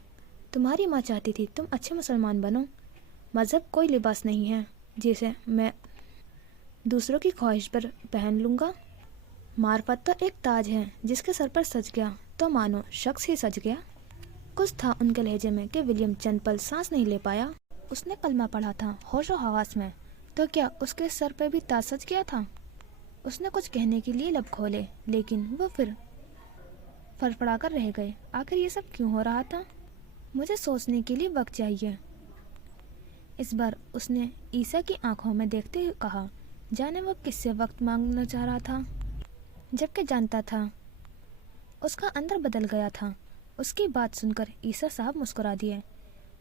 तुम्हारी माँ चाहती थी तुम अच्छे मुसलमान बनो। मज़हब कोई लिबास नहीं है जिसे मैं दूसरों की ख्वाहिश पर पहन लूँगा। मार्फत तो एक ताज है, जिसके सर पर सज गया तो मानो शख्स ही सज गया। कुछ था उनके लहजे में कि विलियम चंद पल सांस नहीं ले पाया। उसने कलमा पढ़ा था होशो हवास में, तो क्या उसके सर पर भी ताज सज गया था? उसने कुछ कहने के लिए लब खोले, लेकिन वो फिर फड़फड़ा कर रह गए। आखिर ये सब क्यों हो रहा था? मुझे सोचने के लिए वक्त चाहिए। इस बार उसने ईसा की आंखों में देखते हुए कहा। जाने वो किससे वक्त मांगना चाह रहा था, जबकि जानता था उसका अंदर बदल गया था। उसकी बात सुनकर ईसा साहब मुस्कुरा दिए।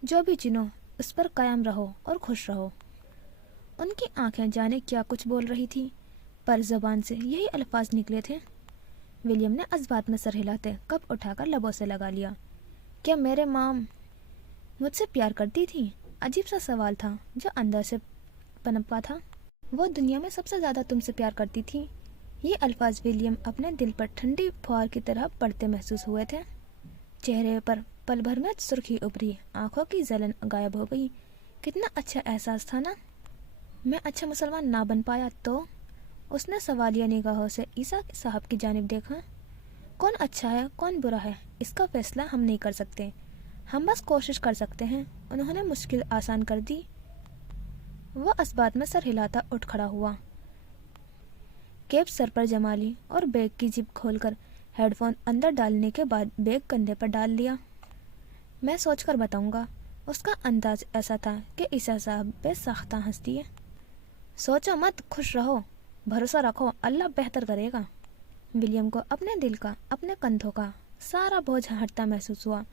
जो भी चिनो उस पर कायम रहो और खुश रहो। उनकी आंखें जाने क्या कुछ बोल रही थी, पर जबान से यही अल्फाज निकले थे। विलियम ने अज़बात में सर हिलाते कप उठाकर लबों से लगा लिया। क्या मेरे माम मुझसे प्यार करती थी? अजीब सा सवाल था जो अंदर से पनपा था। वो दुनिया में सबसे ज़्यादा तुमसे प्यार करती थी। ये अल्फाज विलियम अपने दिल पर ठंडी फुहार की तरह पड़ते महसूस हुए थे। चेहरे पर पल भर में सुर्खी उभरी, आंखों की जलन गायब हो गई। कितना अच्छा एहसास था ना। मैं अच्छा मुसलमान ना बन पाया तो? उसने सवालिया निगाहों से ईसा साहब की जानिब देखा। कौन अच्छा है कौन बुरा है, इसका फैसला हम नहीं कर सकते, हम बस कोशिश कर सकते हैं। उन्होंने मुश्किल आसान कर दी। वह असबात में सर हिलाता उठ खड़ा हुआ। कैप सर पर जमा ली और बैग की जिप खोलकर हेडफोन अंदर डालने के बाद बैग कंधे पर डाल लिया। मैं सोचकर बताऊंगा। उसका अंदाज ऐसा था कि ईसा साहब बेसाख्ता हंसती है। सोचो मत, खुश रहो, भरोसा रखो, अल्लाह बेहतर करेगा। विलियम को अपने दिल का, अपने कंधों का सारा बोझ हटता महसूस हुआ।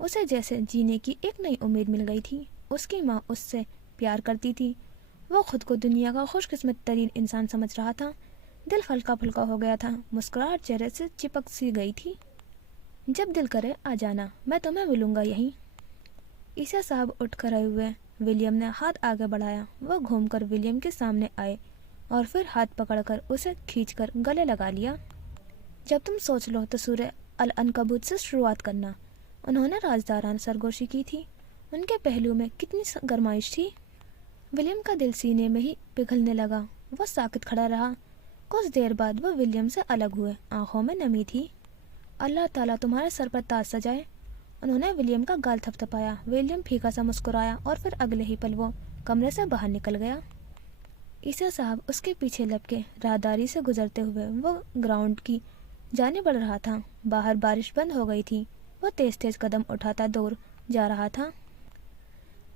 उसे जैसे जीने की एक नई उम्मीद मिल गई थी। उसकी माँ उससे प्यार करती थी। वो खुद को दुनिया का खुशकिस्मत तरीन इंसान समझ रहा था। दिल हल्का फुल्का हो गया था। मुस्कुराहट चेहरे से चिपक सी गई थी। जब दिल करे आ जाना, मैं तुम्हें मिलूंगा यहीं। ईसा साहब उठ कर आए हुए। विलियम ने हाथ आगे बढ़ाया। वो घूमकर विलियम के सामने आए और फिर हाथ पकड़कर उसे खींचकर गले लगा लिया। जब तुम सोच लो तो सूरह अल अनकबूत से शुरुआत करना। उन्होंने राजदारान सरगोशी की थी। उनके पहलू में कितनी गरमाइश थी। विलियम का दिल सीने में ही पिघलने लगा। वो साकित खड़ा रहा। कुछ देर बाद वो विलियम से अलग हुए। आंखों में नमी थी। अल्लाह ताला तुम्हारे सर पर ताज सजाए। उन्होंने विलियम का गाल थपथपाया। विलियम फीका सा मुस्कुराया और फिर अगले ही पल वो कमरे से बाहर निकल गया। عیسیٰ صاحب اس کے پیچھے لپکے راہداری سے گزرتے ہوئے وہ گراؤنڈ کی جانب بڑھ رہا تھا۔ باہر بارش بند ہو گئی تھی۔ وہ تیز تیز قدم اٹھاتا دور جا رہا تھا۔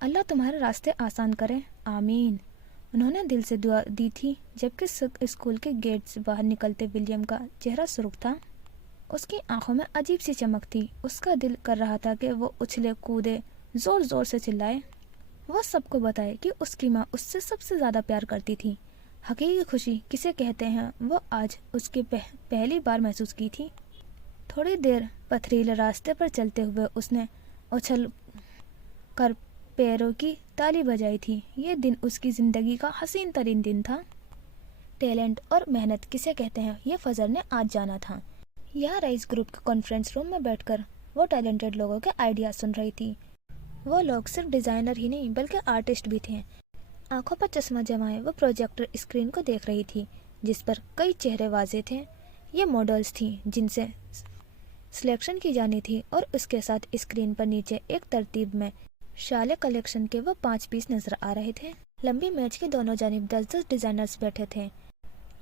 اللہ تمہارے راستے آسان کرے، آمین۔ انہوں نے دل سے دعا دی تھی۔ جبکہ اسکول کے گیٹ سے باہر نکلتے ولیم کا چہرہ سرخ تھا۔ اس کی آنکھوں میں عجیب سی چمک تھی۔ اس کا دل کر رہا تھا کہ وہ اچھلے کودے، زور زور سے چلائے، وہ سب کو بتائے کہ اس کی ماں اس سے سب سے زیادہ پیار کرتی تھی۔ حقیقی خوشی کسے کہتے ہیں وہ آج اس کی پہلی بار محسوس کی تھی۔ تھوڑی دیر پتھریلے راستے پر چلتے ہوئے اس نے اچھل کر پیروں کی تالی بجائی تھی۔ یہ دن اس کی زندگی کا حسین ترین دن تھا۔ ٹیلنٹ اور محنت کسے کہتے ہیں یہ فضر نے آج جانا تھا۔ یہاں رئیس گروپ کے کانفرنس روم میں بیٹھ کر وہ ٹیلنٹڈ لوگوں کے آئیڈیا سن رہی تھی۔ وہ لوگ صرف ڈیزائنر ہی نہیں بلکہ آرٹسٹ بھی تھے۔ آنکھوں پر چشمہ جمائے وہ پروجیکٹر اسکرین کو دیکھ رہی تھی جس پر کئی چہرے واضح تھے۔ یہ ماڈلز تھیں جن سے سلیکشن کی جانی تھی، اور اس کے ساتھ اسکرین پر نیچے ایک ترتیب میں شالے کلیکشن کے وہ 5 پیس نظر آ رہے تھے۔ لمبی میچ کی دونوں جانب 10-10 ڈیزائنرز بیٹھے تھے۔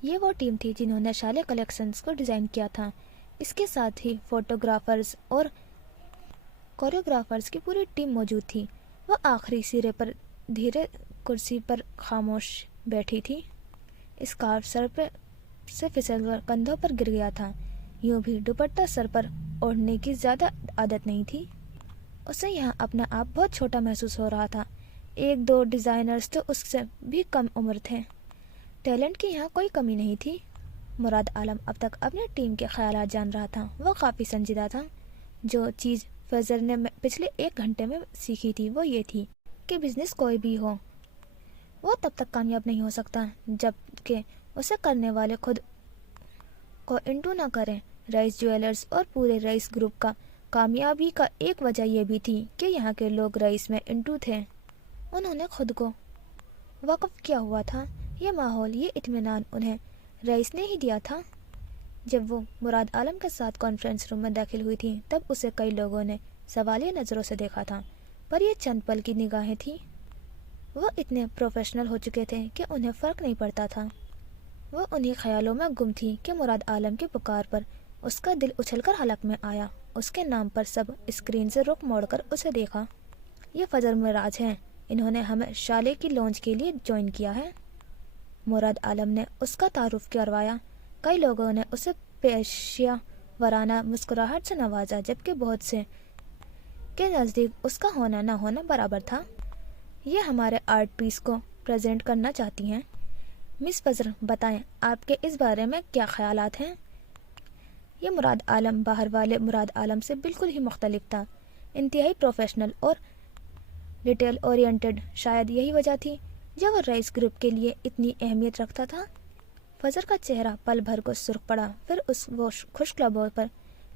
یہ وہ ٹیم تھی جنہوں نے شالے کلیکشنز کو ڈیزائن کیا تھا۔ اس کے ساتھ ہی فوٹوگرافرز اور کوریوگرافرز کی پوری ٹیم موجود تھی۔ وہ آخری سرے پر دھیرے کرسی پر خاموش بیٹھی تھی۔ اسکارف سر پہ سے پھسل کر کندھوں پر گر گیا تھا۔ یوں بھی دوپٹہ سر پر اوڑھنے کی زیادہ عادت نہیں تھی۔ اسے یہاں اپنا آپ بہت چھوٹا محسوس ہو رہا تھا۔ 1-2 ڈیزائنرز تو اس سے بھی کم عمر تھے۔ ٹیلنٹ کی یہاں کوئی کمی نہیں تھی۔ مراد عالم اب تک اپنی ٹیم کے خیالات جان رہا تھا۔ وہ کافی سنجیدہ تھا۔ جو چیز فضر نے پچھلے 1 گھنٹے میں سیکھی تھی وہ یہ تھی کہ بزنس کوئی بھی ہو وہ تب تک کامیاب نہیں ہو سکتا جب کہ اسے کرنے والے خود کو انٹو نہ کریں۔ رئیس جویلرز اور پورے رئیس گروپ کا کامیابی کا ایک وجہ یہ بھی تھی کہ یہاں کے لوگ رئیس میں انٹو تھے۔ انہوں نے خود کو وقف کیا ہوا تھا۔ یہ ماحول، یہ اطمینان انہیں رئیس نے ہی دیا تھا۔ جب وہ مراد عالم کے ساتھ کانفرنس روم میں داخل ہوئی تھی تب اسے کئی لوگوں نے سوالیہ نظروں سے دیکھا تھا، پر یہ چند پل کی نگاہیں تھیں۔ وہ اتنے پروفیشنل ہو چکے تھے کہ انہیں فرق نہیں پڑتا تھا۔ وہ انہی خیالوں میں گم تھی کہ مراد عالم کی پکار پر اس کا دل اچھل کر حلق میں آیا۔ اس کے نام پر سب اسکرین سے رخ موڑ کر اسے دیکھا۔ یہ فضر معراج ہیں، انہوں نے ہمیں شالے کی لانچ کے لیے جوائن کیا ہے۔ مراد عالم نے اس کا تعارف کروایا۔ کئی لوگوں نے اسے پیشیہ ورانہ مسکراہٹ سے نوازا، جبکہ بہت سے کے نزدیک اس کا ہونا نہ ہونا برابر تھا۔ یہ ہمارے آرٹ پیس کو پریزنٹ کرنا چاہتی ہیں۔ مس فضر، بتائیں آپ کے اس بارے میں کیا خیالات ہیں؟ یہ مراد عالم باہر والے مراد عالم سے بالکل ہی مختلف تھا۔ انتہائی پروفیشنل اور ڈیٹیل اورینٹڈ۔ شاید یہی وجہ تھی جو وہ رئیس گروپ کے لیے اتنی اہمیت رکھتا تھا۔ فضر کا چہرہ پل بھر کو سرخ پڑا، پھر وہ خشک لبوں پر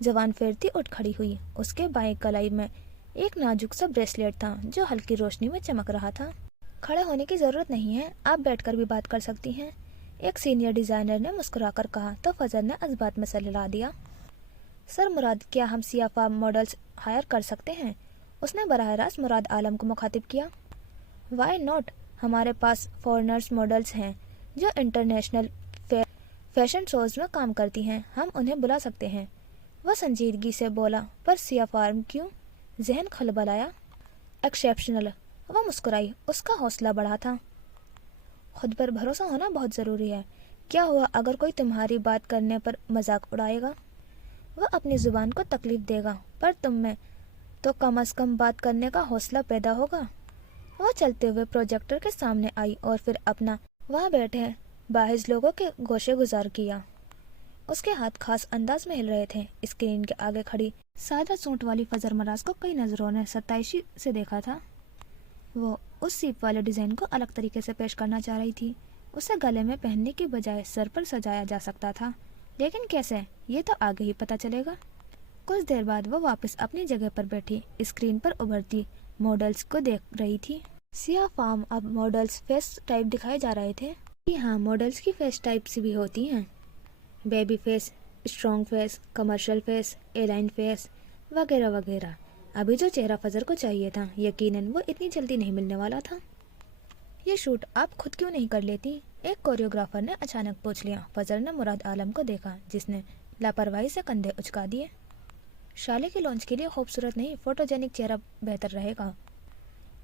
زبان پھیرتی اٹھ کھڑی ہوئی۔ اس کے بائیں کلائی میں ایک نازک سا بریسلیٹ تھا جو ہلکی روشنی میں چمک رہا تھا۔ کھڑے ہونے کی ضرورت نہیں ہے، آپ بیٹھ کر بھی بات کر سکتی ہیں، ایک سینئر ڈیزائنر نے مسکرا کر کہا، تو فضر نے اس بات میں سللا دیا۔ سر مراد، کیا ہم سیاہ فام ماڈلز ہائر کر سکتے ہیں؟ اس نے براہ راست مراد عالم کو مخاطب کیا۔ وائی ناٹ، ہمارے پاس فارنرز ماڈلز ہیں جو انٹرنیشنل فیشن شوز میں کام کرتی ہیں، ہم انہیں بلا سکتے ہیں۔ وہ سنجیدگی سے بولا، پر سیاہ فام کیوں؟ ذہن کھلبلایا۔ ایکسیپشنل، وہ مسکرائی۔ اس کا حوصلہ بڑھا تھا۔ خود پر بھروسہ ہونا بہت ضروری ہے۔ کیا ہوا اگر کوئی تمہاری بات کرنے پر مذاق اڑائے گا؟ وہ اپنی زبان کو تکلیف دے گا، پر تم میں تو کم از کم بات کرنے کا حوصلہ پیدا ہوگا۔ وہ چلتے ہوئے پروجیکٹر کے سامنے آئی اور پھر اپنا وہاں بیٹھے باعث لوگوں کے گوشے گزار کیا۔ اس کے ہاتھ خاص انداز میں ہل رہے تھے۔ اسکرین کے آگے کھڑی سادہ سوٹ والی فضر مراز کو کئی نظروں نے ستائشی سے دیکھا تھا۔ وہ اس سیپ والے ڈیزائن کو الگ طریقے سے پیش کرنا چاہ رہی تھی۔ اسے گلے میں پہننے کی بجائے سر پر سجایا جا سکتا تھا، لیکن کیسے، یہ تو آگے ہی پتہ چلے گا۔ کچھ دیر بعد وہ واپس اپنی جگہ پر بیٹھی اسکرین پر ابھرتی ماڈلز کو دیکھ رہی تھی۔ سیاہ فام اب ماڈلز فیس ٹائپ دکھائے جا رہے تھے۔ جی ہاں، ماڈلز کی فیس ٹائپس بھی ہوتی ہیں، baby face, strong face, commercial face, alien face وغیرہ وغیرہ۔ ابھی جو چہرہ فضر کو چاہیے تھا، یقیناً وہ اتنی جلدی نہیں ملنے والا تھا۔ یہ شوٹ آپ خود کیوں نہیں کر لیتی؟ ایک کوریوگرافر نے اچانک پوچھ لیا۔ فضل نے مراد عالم کو دیکھا جس نے لاپرواہی سے کندھے اچکا دیے۔ شالے کی لانچ کے لیے خوبصورت نہیں، فوٹوجینک چہرہ بہتر رہے گا،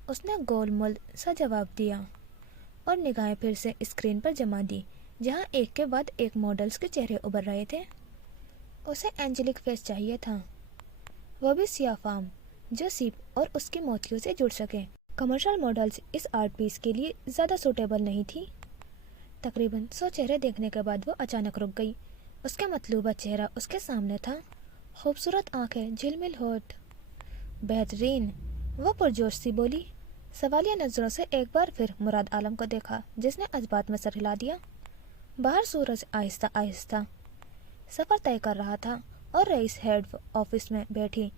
اس نے گول مول سا جواب دیا اور نگاہیں پھر سے اسکرین پر جما دی جہاں ایک کے بعد ایک ماڈلز کے چہرے ابھر رہے تھے۔ اسے اینجلک فیس چاہیے تھا، وہ بھی سیاہ فام جو سیپ اور اس کی موتیوں سے جڑ سکے۔ کمرشل ماڈلز اس آرٹ پیس کے لیے زیادہ سوٹیبل نہیں تھی۔ تقریباً 100 چہرے دیکھنے کے بعد وہ اچانک رک گئی۔ اس کے مطلوبہ چہرہ اس کے سامنے تھا، خوبصورت آنکھیں، جھلمل ہونٹ، بہترین۔ وہ پرجوش سی بولی۔ سوالیہ نظروں سے ایک بار پھر مراد عالم کو دیکھا جس نے جذبات میں سر ہلا دیا۔ باہر سورج آہستہ آہستہ سفر طے کر رہا تھا اور رئیس ہیڈ آفس میں بیٹھی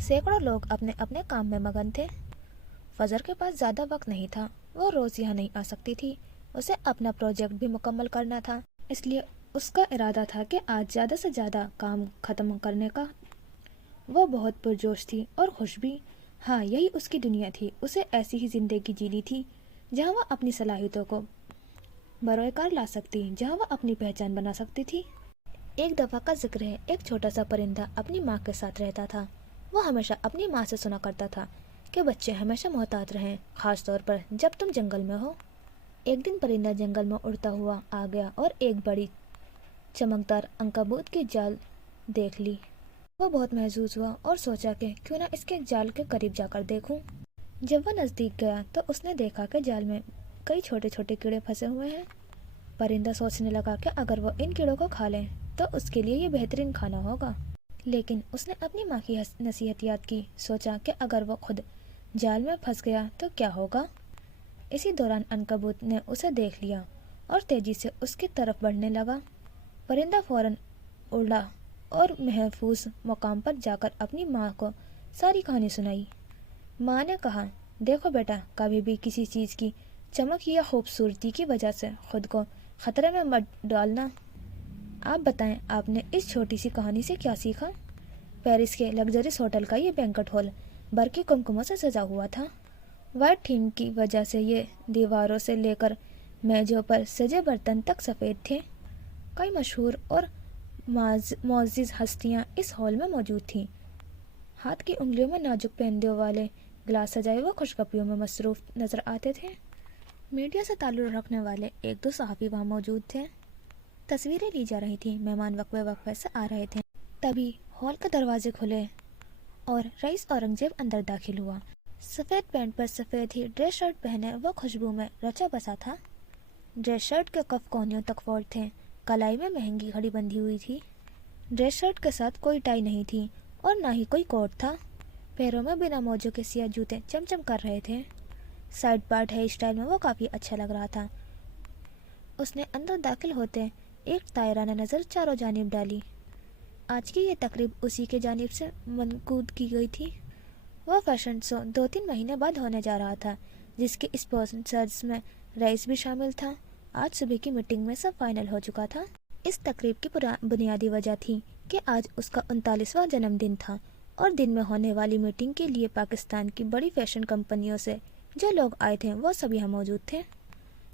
سینکڑوں لوگ اپنے اپنے کام میں مگن تھے۔ فجر کے پاس زیادہ وقت نہیں تھا، وہ روز یہاں نہیں آ سکتی تھی، اسے اپنا پروجیکٹ بھی مکمل کرنا تھا، اس لیے اس کا ارادہ تھا کہ آج زیادہ سے زیادہ کام ختم کرنے کا۔ وہ بہت پرجوش تھی اور خوش بھی۔ ہاں، یہی اس کی دنیا تھی، اسے ایسی ہی زندگی جینی تھی جہاں وہ اپنی صلاحیتوں کو بروئے کار لا سکتی، جہاں وہ اپنی پہچان بنا سکتی تھی۔ ایک دفعہ کا ذکر ہے، ایک چھوٹا سا پرندہ اپنی ماں کے ساتھ رہتا تھا۔ وہ ہمیشہ اپنی ماں سے سنا کرتا تھا کہ بچے ہمیشہ محتاط رہیں، خاص طور پر جب تم جنگل میں ہو۔ ایک دن پرندہ جنگل میں اڑتا ہوا آ گیا اور ایک بڑی چمکدار عنکبوت کی جال دیکھ لی۔ وہ بہت محظوظ ہوا اور سوچا کہ کیوں نہ اس کے جال کے قریب جا کر دیکھوں۔ جب وہ نزدیک گیا تو اس نے دیکھا کہ جال میں کئی چھوٹے چھوٹے کیڑے پھنسے ہوئے ہیں۔ پرندہ سوچنے لگا کہ اگر وہ ان کیڑوں کو کھا لے تو اس کے لیے یہ بہترین کھانا ہوگا، لیکن اس نے اپنی ماں کی نصیحت یاد کی۔ سوچا کہ اگر وہ خود جال میں پھنس گیا تو کیا ہوگا۔ اسی دوران عنکبوت نے اسے دیکھ لیا اور تیزی سے اس کی طرف بڑھنے لگا۔ پرندہ فوراً اڑا اور محفوظ مقام پر جا کر اپنی ماں کو ساری کہانی سنائی۔ ماں نے کہا، دیکھو بیٹا، کبھی بھی کسی چیز کی چمک یا خوبصورتی کی وجہ سے خود کو خطرے میں مت ڈالنا۔ آپ بتائیں، آپ نے اس چھوٹی سی کہانی سے کیا سیکھا؟ پیرس کے لگژریس ہوٹل کا یہ بینکٹ ہال برقی کمکموں سے سجا ہوا تھا۔ وائٹ تھیم کی وجہ سے یہ دیواروں سے لے کر میزوں پر سجے برتن تک سفید تھے۔ کئی مشہور اور معزز ہستیاں اس ہال میں موجود تھیں۔ ہاتھ کی انگلیوں میں نازک پہندوں والے گلاس سجائے ہوئے خوشگپیوں میں مصروف نظر آتے تھے۔ میڈیا سے تعلق رکھنے والے ایک دو صحافی وہاں موجود تھے۔ تصویریں لی جا رہی تھیں، مہمان وقفے وقفے سے آ رہے تھے۔ تبھی ہال کے دروازے کھلے اور رئیس اورنگزیب اندر داخل ہوا۔ سفید پینٹ پر سفید ہی ڈریس شرٹ پہنے وہ خوشبو میں رچا بسا تھا۔ ڈریس شرٹ کے کف کونیوں تک فولڈ تھے، کلائی میں مہنگی گھڑی بندھی ہوئی تھی۔ ڈریس شرٹ کے ساتھ کوئی ٹائی نہیں تھی اور نہ ہی کوئی کوٹ تھا۔ پیروں میں بنا موزوں کے سیاہ جوتے چمچم کر رہے تھے۔ سائڈ پارٹ ہیئر اسٹائل میں وہ کافی اچھا لگ رہا تھا۔ اس نے اندر داخل ہوتے ایک طائرانہ نظر چاروں جانب ڈالی۔ آج کی یہ تقریب اسی کے جانب سے منعقد کی گئی تھی۔ وہ فیشن شو 2-3 مہینے بعد ہونے جا رہا تھا جس کے اسپانسرز میں رئیس بھی شامل تھا۔ آج صبح کی میٹنگ میں سب فائنل ہو چکا تھا۔ اس تقریب کی بنیادی وجہ تھی کہ آج اس کا 39واں جنم دن تھا اور دن میں ہونے والی میٹنگ کے لیے پاکستان کی بڑی فیشن کمپنیوں سے جو لوگ آئے تھے وہ سب یہاں موجود تھے۔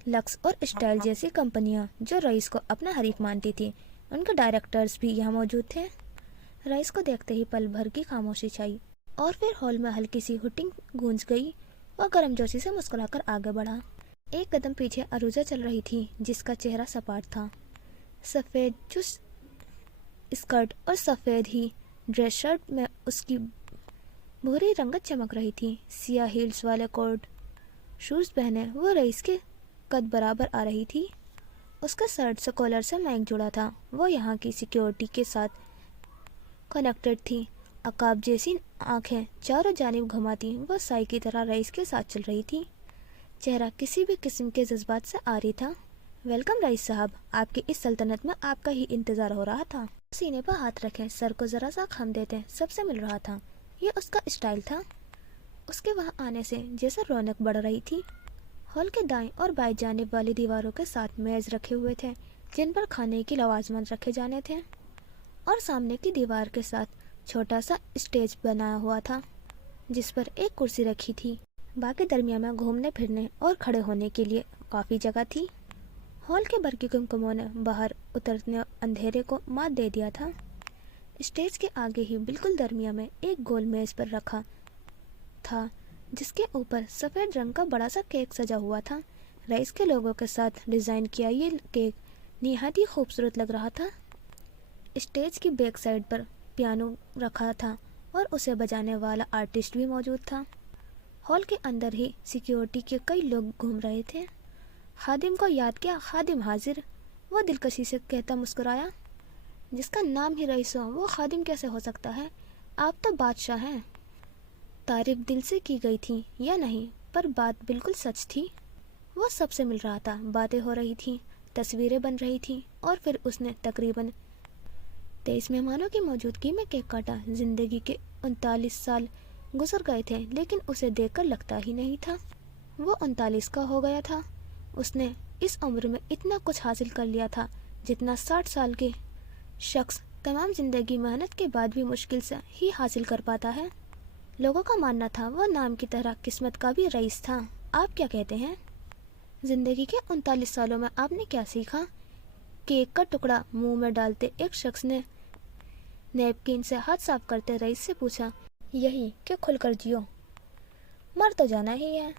لکس اور اسٹائل جیسی کمپنیاں جو رئیس کو اپنا حریف مانتی تھی، ان کے ڈائریکٹرز بھی یہاں موجود تھے۔ رئیس کو دیکھتے ہی پل بھر کی خاموشی چھائی اور پھر ہال میں ہلکی سی ہٹنگ گونج گئی۔ وہ گرم جوشی سے مسکرا کر آگے بڑھا۔ ایک قدم پیچھے عروجہ چل رہی تھی جس کا چہرہ سپاٹ تھا۔ سفید چست اسکرٹ اور سفید ہی ڈریس شرٹ میں اس کی بھوری رنگت چمک رہی تھی۔ سیاہ ہیلز والے کوٹ شوز پہنے وہ رئیس کے قد برابر آ رہی تھی۔ اس کے شرٹ سے کالر سے مائک جڑا تھا۔ وہ یہاں کی سیکیورٹی کے ساتھ کنیکٹڈ تھی۔ عقاب جیسی آنکھیں چاروں جانب گھماتی وہ سائی کی طرح رئیس کے ساتھ چل رہی تھی۔ چہرہ کسی بھی قسم کے جذبات سے آری تھا۔ ویلکم رئیس صاحب، آپ کی اس سلطنت میں آپ کا ہی انتظار ہو رہا تھا۔ سینے پر ہاتھ رکھے سر کو ذرا سا خم دیتے سب سے مل رہا تھا۔ یہ اس کا اسٹائل تھا۔ اس کے وہاں آنے سے جیسے رونق بڑھ رہی تھی۔ ہال کے دائیں اور بائیں جانب والی دیواروں کے ساتھ میز رکھے ہوئے تھے جن پر کھانے کی لوازمات رکھے جانے تھے، اور سامنے کی دیوار کے ساتھ چھوٹا سا اسٹیج بنایا ہوا تھا جس پر ایک کرسی رکھی تھی۔ बाकी दरमियान में घूमने फिरने और खड़े होने के लिए काफ़ी जगह थी। हॉल के बरकी कुमकुमों ने बाहर उतरने अंधेरे को मात दे दिया था। स्टेज के आगे ही बिल्कुल दरमिया में एक गोल मेज पर रखा था, जिसके ऊपर सफ़ेद रंग का बड़ा सा केक सजा हुआ था। रईस के लोगों के साथ डिज़ाइन किया ये केक निहायत ही खूबसूरत लग रहा था। स्टेज की बैक साइड पर पियानो रखा था और उसे बजाने वाला आर्टिस्ट भी मौजूद था। हॉल के अंदर ही सिक्योरिटी के कई लोग घूम रहे थे। खादिम को याद किया, खादिम हाजिर, वो दिलकशी से कहता मुस्कुराया। जिसका नाम ही रईस हो वो खादिम कैसे हो सकता है? आप तो बादशाह हैं। तारीफ दिल से की गई थी या नहीं, पर बात बिल्कुल सच थी। वो सबसे मिल रहा था, बातें हो रही थी, तस्वीरें बन रही थी और फिर उसने तकरीबन 23 मेहमानों की मौजूदगी में केक काटा। जिंदगी के 39 साल गुजर गए थे, लेकिन उसे देखकर लगता ही नहीं था वो 39 का हो गया था। उसने इस उम्र में इतना कुछ हासिल कर लिया था जितना 60 साल के शख्स तमाम जिंदगी मेहनत के बाद भी मुश्किल से ही हासिल कर पाता है। लोगों का मानना था वो नाम की तरह किस्मत का भी रईस था। आप क्या कहते हैं? जिंदगी के 39 सालों में आपने क्या सीखा? केक का टुकड़ा मुंह में डालते एक शख्स ने नैपकिन से हाथ साफ करते रईस से पूछा। यही कि खुलकर जियो, मर तो जाना ही है।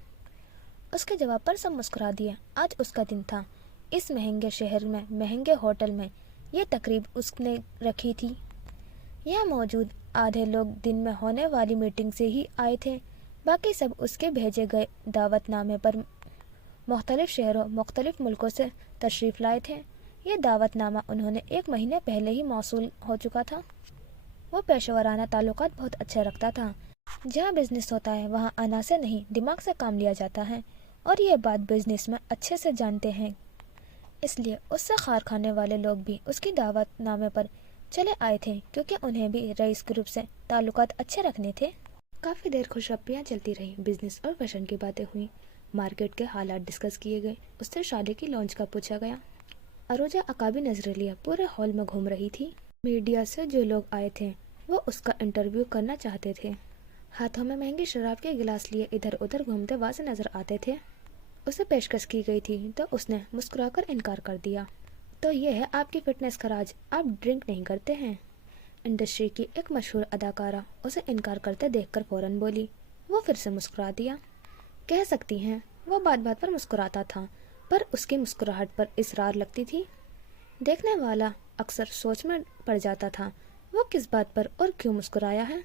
उसके जवाब पर सब मुस्कुरा दिए। आज उसका दिन था। इस महंगे शहर में महंगे होटल में ये तकरीब उसने रखी थी। यहाँ मौजूद आधे लोग दिन में होने वाली मीटिंग से ही आए थे, बाकी सब उसके भेजे गए दावतनामे पर मुख्तलिफ शहरों मुख्तलिफ मुल्कों से तशरीफ़ लाए थे। ये दावतनामा उन्होंने 1 महीने पहले ही मौसूल हो चुका था। वो पेशेवराना ताल्लुकात बहुत अच्छा रखता था। जहाँ बिजनेस होता है वहाँ अना से नहीं दिमाग से काम लिया जाता है, और ये बात बिजनेस में अच्छे से जानते हैं। इसलिए उससे खार खाने वाले लोग भी उसकी दावतनामे पर चले आए थे, क्योंकि उन्हें भी रईस ग्रुप से ताल्लुकात अच्छे रखने थे। काफ़ी देर खुशरपियाँ चलती रहीं। बिजनेस और फैशन की बातें हुई, मार्केट के हालात डिस्कस किए गए। उससे शादी की लॉन्च का पूछा गया। अरोजा अकाबी नजर लिया पूरे हॉल में घूम रही थी। मीडिया से जो लोग आए थे वो उसका इंटरव्यू करना चाहते थे। हाथों में महंगी शराब के गिलास लिए इधर उधर घूमते वाज़े नजर आते थे। उसे पेशकश की गई थी तो उसने मुस्कुराकर इनकार कर दिया। तो ये है आपकी फिटनेस का राज, आप ड्रिंक नहीं करते हैं। इंडस्ट्री की एक मशहूर अदाकारा उसे इनकार करते देखकर फौरन बोली। वो फिर से मुस्कुरा दिया। कह सकती हैं, वो बात बात पर मुस्कुराता था, पर उसकी मुस्कुराहट पर इसरार लगती थी। देखने वाला अक्सर सोच में पड़ जाता था, वो किस बात पर और क्यों मुस्कुराया है।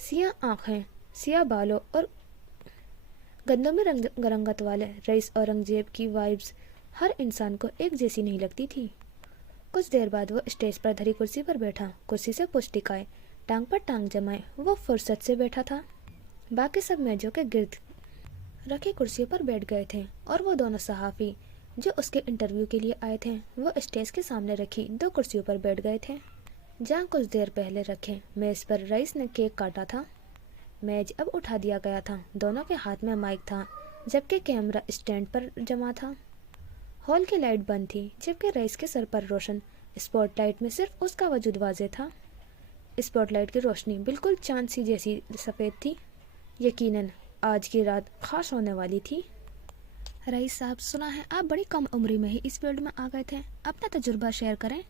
सियाह आँखें, सियाह बालों और गंदमी रंगत वाले रईस औरंगजेब की वाइब्स हर इंसान को एक जैसी नहीं लगती थी। कुछ देर बाद वो स्टेज पर धरी कुर्सी पर बैठा। कुर्सी से पुछ टिकाए, टांग पर टांग जमाए वो फुर्सत से बैठा था। बाकी सब मेजों के गिर्द रखी कुर्सियों पर बैठ गए थे, और वो दोनों सहाफ़ी जो उसके इंटरव्यू के लिए आए थे वो स्टेज के सामने रखी 2 कुर्सियों पर बैठ गए थे, जहाँ कुछ देर पहले रखे मेज़ पर रईस ने केक काटा था। मेज अब उठा दिया गया था। दोनों के हाथ में माइक था, जबकि कैमरा स्टैंड पर जमा था। हॉल की लाइट बंद थी, जबकि रईस के सर पर रोशन स्पॉटलाइट में सिर्फ उसका वजूद वाज़ेह था। स्पॉटलाइट की रोशनी बिल्कुल चांद सी जैसी सफ़ेद थी। यकीनन आज की रात खास होने वाली थी। रईस साहब, सुना है आप बड़ी कम उम्र में ही इस फील्ड में आ गए थे, अपना तजुर्बा शेयर करें।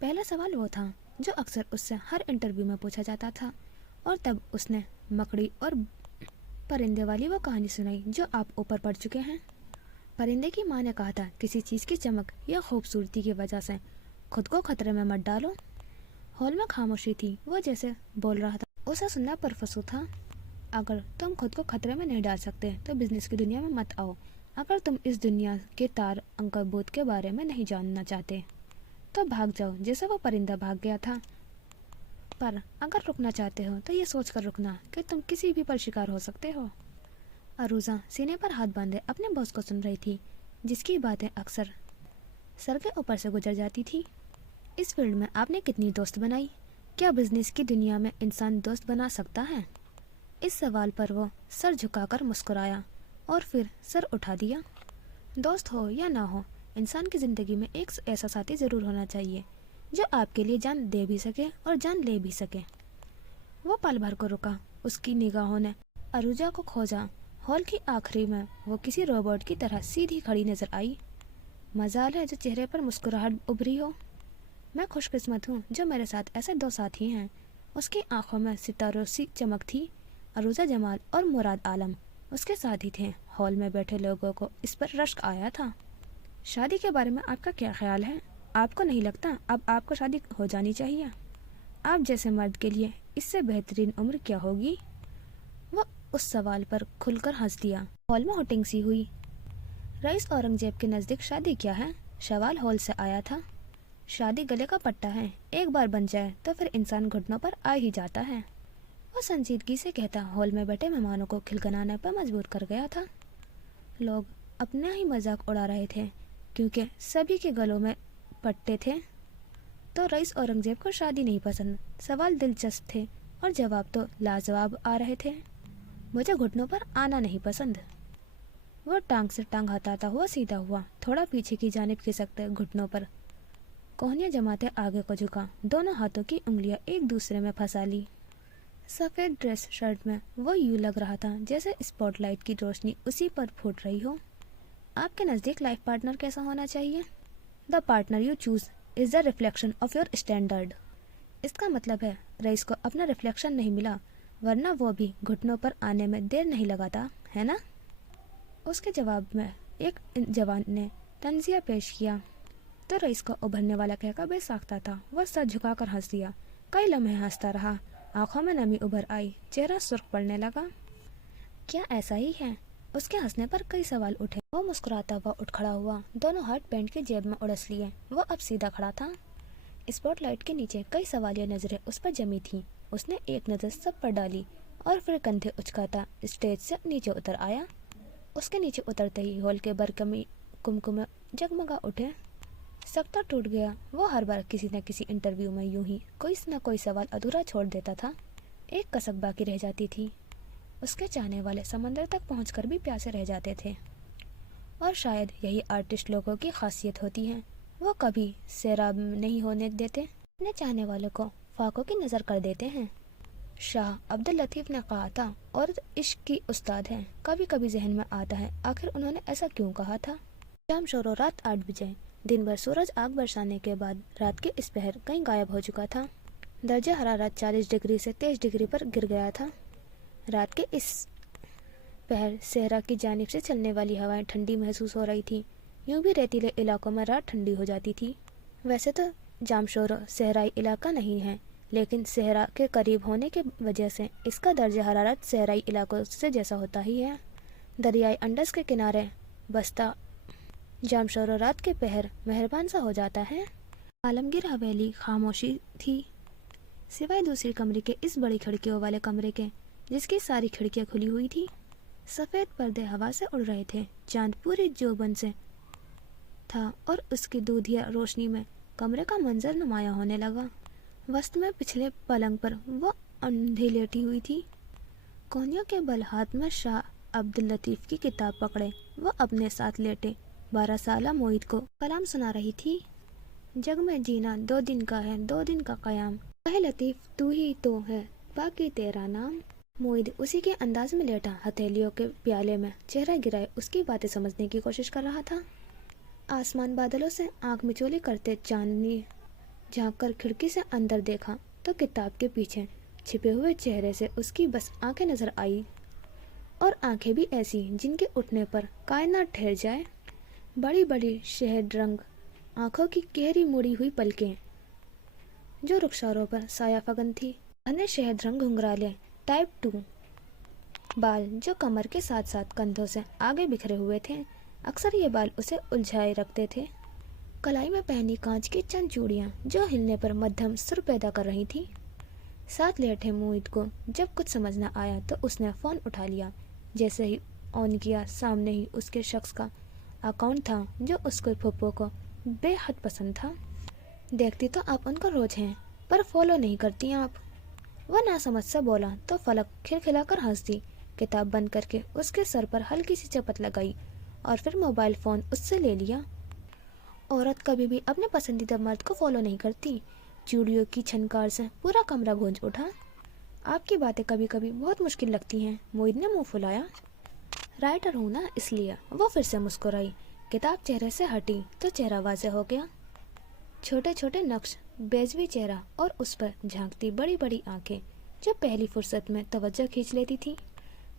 पहला सवाल वो था जो अक्सर उससे हर इंटरव्यू में पूछा जाता था, और तब उसने मकड़ी और परिंदे वाली वो कहानी सुनाई जो आप ऊपर पढ़ चुके हैं। परिंदे की माँ ने कहा था, किसी चीज़ की चमक या खूबसूरती की वजह से खुद को खतरे में मत डालो। हॉल में खामोशी थी। वो जैसे बोल रहा था उसे सुनना परफसू था। अगर तुम खुद को खतरे में नहीं डाल सकते तो बिजनेस की दुनिया में मत आओ। अगर तुम इस दुनिया के तार अंकबूत के बारे में नहीं जानना चाहते तो भाग जाओ, जैसे वो परिंदा भाग गया था। पर अगर रुकना चाहते हो तो ये सोचकर रुकना कि तुम किसी भी पर शिकार हो सकते हो। अरूजा सीने पर हाथ बांधे अपने बॉस को सुन रही थी, जिसकी बातें अक्सर सर के ऊपर से गुजर जाती थी। इस फील्ड में आपने कितनी दोस्त बनाई? क्या बिजनेस की दुनिया में इंसान दोस्त बना सकता है? इस सवाल पर वो सर झुकाकर मुस्कुराया और फिर सर उठा दिया। दोस्त हो या ना हो, इंसान की ज़िंदगी में एक ऐसा साथी ज़रूर होना चाहिए जो आपके लिए जान दे भी सके और जान ले भी सके। वो पल भर को रुका। उसकी निगाहों ने अरुजा को खोजा। हॉल की आखिरी में वो किसी रोबोट की तरह सीधी खड़ी नजर आई। मजाल है जो चेहरे पर मुस्कुराहट उभरी हो। मैं खुशकिस्मत हूँ जो मेरे साथ ऐसे दो साथी हैं। उसकी आंखों में सितारों सी चमक थी। अरुजा जमाल और मुराद आलम उसके साथ ही थे। हॉल में बैठे लोगों को इस पर रश्क आया था। शादी के बारे में आपका क्या ख्याल है? आपको नहीं लगता अब आपको शादी हो जानी चाहिए? आप जैसे मर्द के लिए इससे बेहतरीन उम्र क्या होगी? वो उस सवाल पर खुलकर हंस दिया। हॉल में होटिंग सी हुई। रईस औरंगजेब के नज़दीक शादी क्या है? सवाल हॉल से आया था। शादी गले का पट्टा है, एक बार बन जाए तो फिर इंसान घुटनों पर आ ही जाता है। वो संजीदगी से कहता हॉल में बैठे मेहमानों को खिलखिलाने पर मजबूर कर गया था। लोग अपना ही मजाक उड़ा रहे थे क्योंकि सभी के गलों में पट्टे थे। तो रईस औरंगजेब को शादी नहीं पसंद। सवाल दिलचस्प थे और जवाब तो लाजवाब आ रहे थे। मुझे घुटनों पर आना नहीं पसंद। वो टांग से टांग हटाता हुआ सीधा हुआ, थोड़ा पीछे की जानिब खिसकते घुटनों पर कोहनियां जमाते आगे को झुका, दोनों हाथों की उंगलियां एक दूसरे में फंसा ली। सफ़ेद ड्रेस शर्ट में वो यूं लग रहा था जैसे स्पॉटलाइट की रोशनी उसी पर फूट रही हो। आपके नज़दीक लाइफ पार्टनर कैसा होना चाहिए? The partner you choose is the reflection of your standard. इसका मतलब है रईस को अपना रिफ्लेक्शन नहीं मिला, वरना वो भी घुटनों पर आने में देर नहीं लगाता, है ना? उसके जवाब में एक जवान ने तंजिया पेश किया तो रईस को उभरने वाला कहकर बेसाख्ता था। वह सर झुकाकर हंस दिया। कई लम्हे हंसता रहा, आंखों में नमी उभर आई, चेहरा सुर्ख पड़ने लगा। क्या ऐसा ही है? उसके हंसने पर कई सवाल उठे। वो मुस्कुराता हुआ उठ खड़ा हुआ, दोनों हाथ पैंट की जेब में उड़स लिए। वो अब सीधा खड़ा था। स्पॉटलाइट के नीचे कई सवालिया नजरें उस पर जमी थीं। उसने एक नज़र सब पर डाली और फिर कंधे उचकाता स्टेज से नीचे उतर आया। उसके नीचे उतरते ही हॉल के बरकमी कुमकुम जगमगा उठे। सख्ता टूट गया। वो हर बार किसी न किसी इंटरव्यू में यूं ही कोई न कोई सवाल अधूरा छोड़ देता था। एक कसक बाकी रह जाती थी। उसके चाहने वाले समंदर तक पहुंचकर भी प्यासे रह जाते थे। और शायद यही आर्टिस्ट लोगों की खासियत होती है, वो कभी सैराब नहीं होने देते, अपने चाहने वालों को फाकों की नज़र कर देते हैं। शाह अब्दुल लतीफ़ ने कहा था औरत इश्क की उस्ताद है। कभी कभी जहन में आता है आखिर उन्होंने ऐसा क्यों कहा था। शाम शोरो रात 8 बजे। दिन भर सूरज आग बरसाने के बाद रात के इस पहर कहीं गायब हो चुका था। दर्जे हरारत 40 डिग्री से 23 डिग्री पर गिर गया था। रात के इस पहर सहरा की जानिब से चलने वाली हवाएं ठंडी महसूस हो रही थी। यूं भी रेतीले इलाकों में रात ठंडी हो जाती थी। वैसे तो जामशोरो सहराई इलाका नहीं है, लेकिन सहरा के करीब होने के वजह से इसका दर्जे हरारत सहराई इलाकों से जैसा होता ही है। दरियाई अंडस के किनारे बसता जामशोरो रात के पहर मेहरबान सा हो जाता है। आलमगीर हवेली खामोशी थी, सिवाय दूसरी कमरे के इस बड़ी खिड़कियों वाले कमरे के, जिसकी सारी खिड़कियां खुली हुई थी। सफ़ेद पर्दे हवा से उड़ रहे थे। चांद पूरी जोबन से था और उसकी दूधिया रोशनी में कमरे का मंजर नुमाया होने लगा। वस्त में पिछले पलंग पर वो अंधी लेटी हुई थी। कोहनियों के बल हाथ में शाह अब्दुल लतीफ़ की किताब पकड़े वो अपने साथ लेटे 12 साला मोहित को कलाम सुना रही थी। जग में जीना 2 दिन का है, 2 दिन का कयाम, कहे लतीफ़ तू ही तो है, बाकी तेरा नाम। मोहित उसी के अंदाज में लेटा हथेलियों के प्याले में चेहरा गिराए उसकी बातें समझने की कोशिश कर रहा था। आसमान बादलों से आंख मिचोली करते चांदनी झांक कर खिड़की से अंदर देखा तो किताब के पीछे छिपे हुए चेहरे से उसकी बस आंखें नजर आई, और आंखें भी ऐसी जिनके उठने पर कायनात ठहर जाए। बड़ी बड़ी शहद रंग आंखों की गहरी मुड़ी हुई पलकें जो रुखसारों पर साया फगन थी। घने शहद रंग घुंघराले टाइप 2 बाल जो कमर के साथ साथ कंधों से आगे बिखरे हुए थे। अक्सर ये बाल उसे उलझाए रखते थे। कलाई में पहनी कांच की चंद चूड़ियाँ जो हिलने पर मध्यम सुर पैदा कर रही थी। साथ लेटे मोहित को जब कुछ समझ न आया तो उसने फ़ोन उठा लिया। जैसे ही ऑन किया, सामने ही उसके शख्स का अकाउंट था जो उसके फूफो को बेहद पसंद था। देखती तो आप उनको रोज हैं, पर फॉलो नहीं करती आप। वह नासमझ सा बोला तो फलक खिलखिलाकर हंस दी। किताब बंद करके उसके सर पर हल्की सी चपत लगाई और फिर मोबाइल फ़ोन उससे ले लिया। औरत कभी भी अपने पसंदीदा मर्द को फॉलो नहीं करती। चूड़ियों की छनकार से पूरा कमरा गूंज उठा। آپ کی باتیں کبھی کبھی بہت مشکل لگتی ہیں، موعد نے منہ پھلایا۔ رائٹر ہوں نا، اس لیے۔ وہ پھر سے مسکرائی۔ کتاب چہرے سے ہٹی تو چہرہ واضح ہو گیا، چھوٹے چھوٹے نقش، بیضوی چہرہ اور اس پر جھانکتی بڑی بڑی آنکھیں جو پہلی فرصت میں توجہ کھینچ لیتی تھی،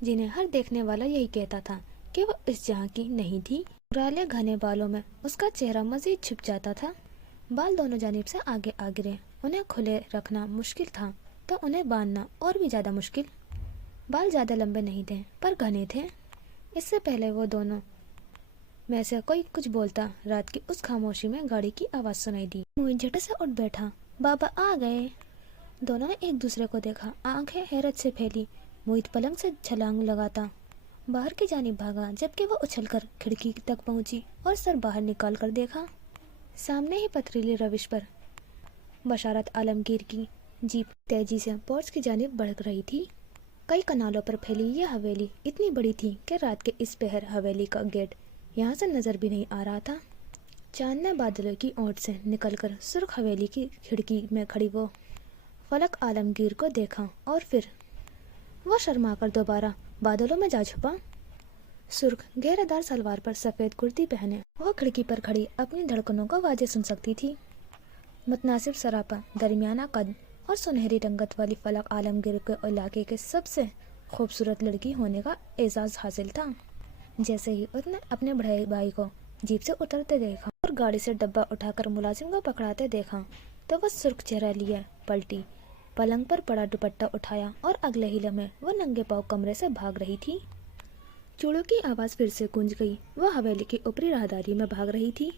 جنہیں ہر دیکھنے والا یہی کہتا تھا کہ وہ اس جہاں کی نہیں تھی۔ گھرالے گھنے بالوں میں اس کا چہرہ مزید چھپ جاتا تھا۔ بال دونوں جانب سے آگے آ گرے، انہیں کھلے رکھنا مشکل تھا تو انہیں باندھنا اور بھی زیادہ مشکل۔ بال زیادہ لمبے نہیں تھے پر گھنے تھے۔ اس سے پہلے وہ دونوں میں سے کوئی کچھ بولتا، رات کی اس خاموشی میں گاڑی کی آواز سنائی دی۔ موعد جھٹے سے اٹھ بیٹھا۔ بابا آ گئے۔ دونوں نے ایک دوسرے کو دیکھا، آنکھیں حیرت سے پھیلی۔ موعد پلنگ سے چھلانگ لگاتا باہر کی جانب بھاگا، جبکہ وہ اچھل کر کھڑکی تک پہنچی اور سر باہر نکال کر دیکھا۔ سامنے ہی پتھریلی روش پر بشارت عالمگیر کی جیپ تیزی سے پورچ کی جانب بڑھ رہی تھی۔ کئی کنالوں پر پھیلی یہ حویلی اتنی بڑی تھی کہ رات کے اس پہر حویلی کا گیٹ یہاں سے نظر بھی نہیں آ رہا تھا۔ چاند نے بادلوں کی اونٹ سے نکل کر سرخ حویلی کی کھڑکی میں کھڑی وہ فلک عالمگیر کو دیکھا اور پھر وہ شرما کر دوبارہ بادلوں میں جا چھپا۔ سرخ گہرے دار سلوار پر سفید کرتی پہنے وہ کھڑکی پر کھڑی اپنی دھڑکنوں کو واضح سن سکتی تھی۔ متناسب سراپا، درمیانہ قد اور سنہری رنگت والی فلک عالمگیر کے علاقے کے سب سے خوبصورت لڑکی ہونے کا اعزاز حاصل تھا۔ جیسے ہی اس نے اپنے بڑے بھائی کو جیپ سے اترتے دیکھا اور گاڑی سے ڈبہ اٹھا کر ملازم کو پکڑاتے دیکھا تو وہ سرخ چہرہ لیے پلٹی، پلنگ پر پڑا دوپٹہ اٹھایا اور اگلے ہی لمحے وہ ننگے پاؤں کمرے سے بھاگ رہی تھی۔ چوڑوں کی آواز پھر سے گونج گئی۔ وہ حویلی کی اوپری راہداری میں بھاگ رہی تھی۔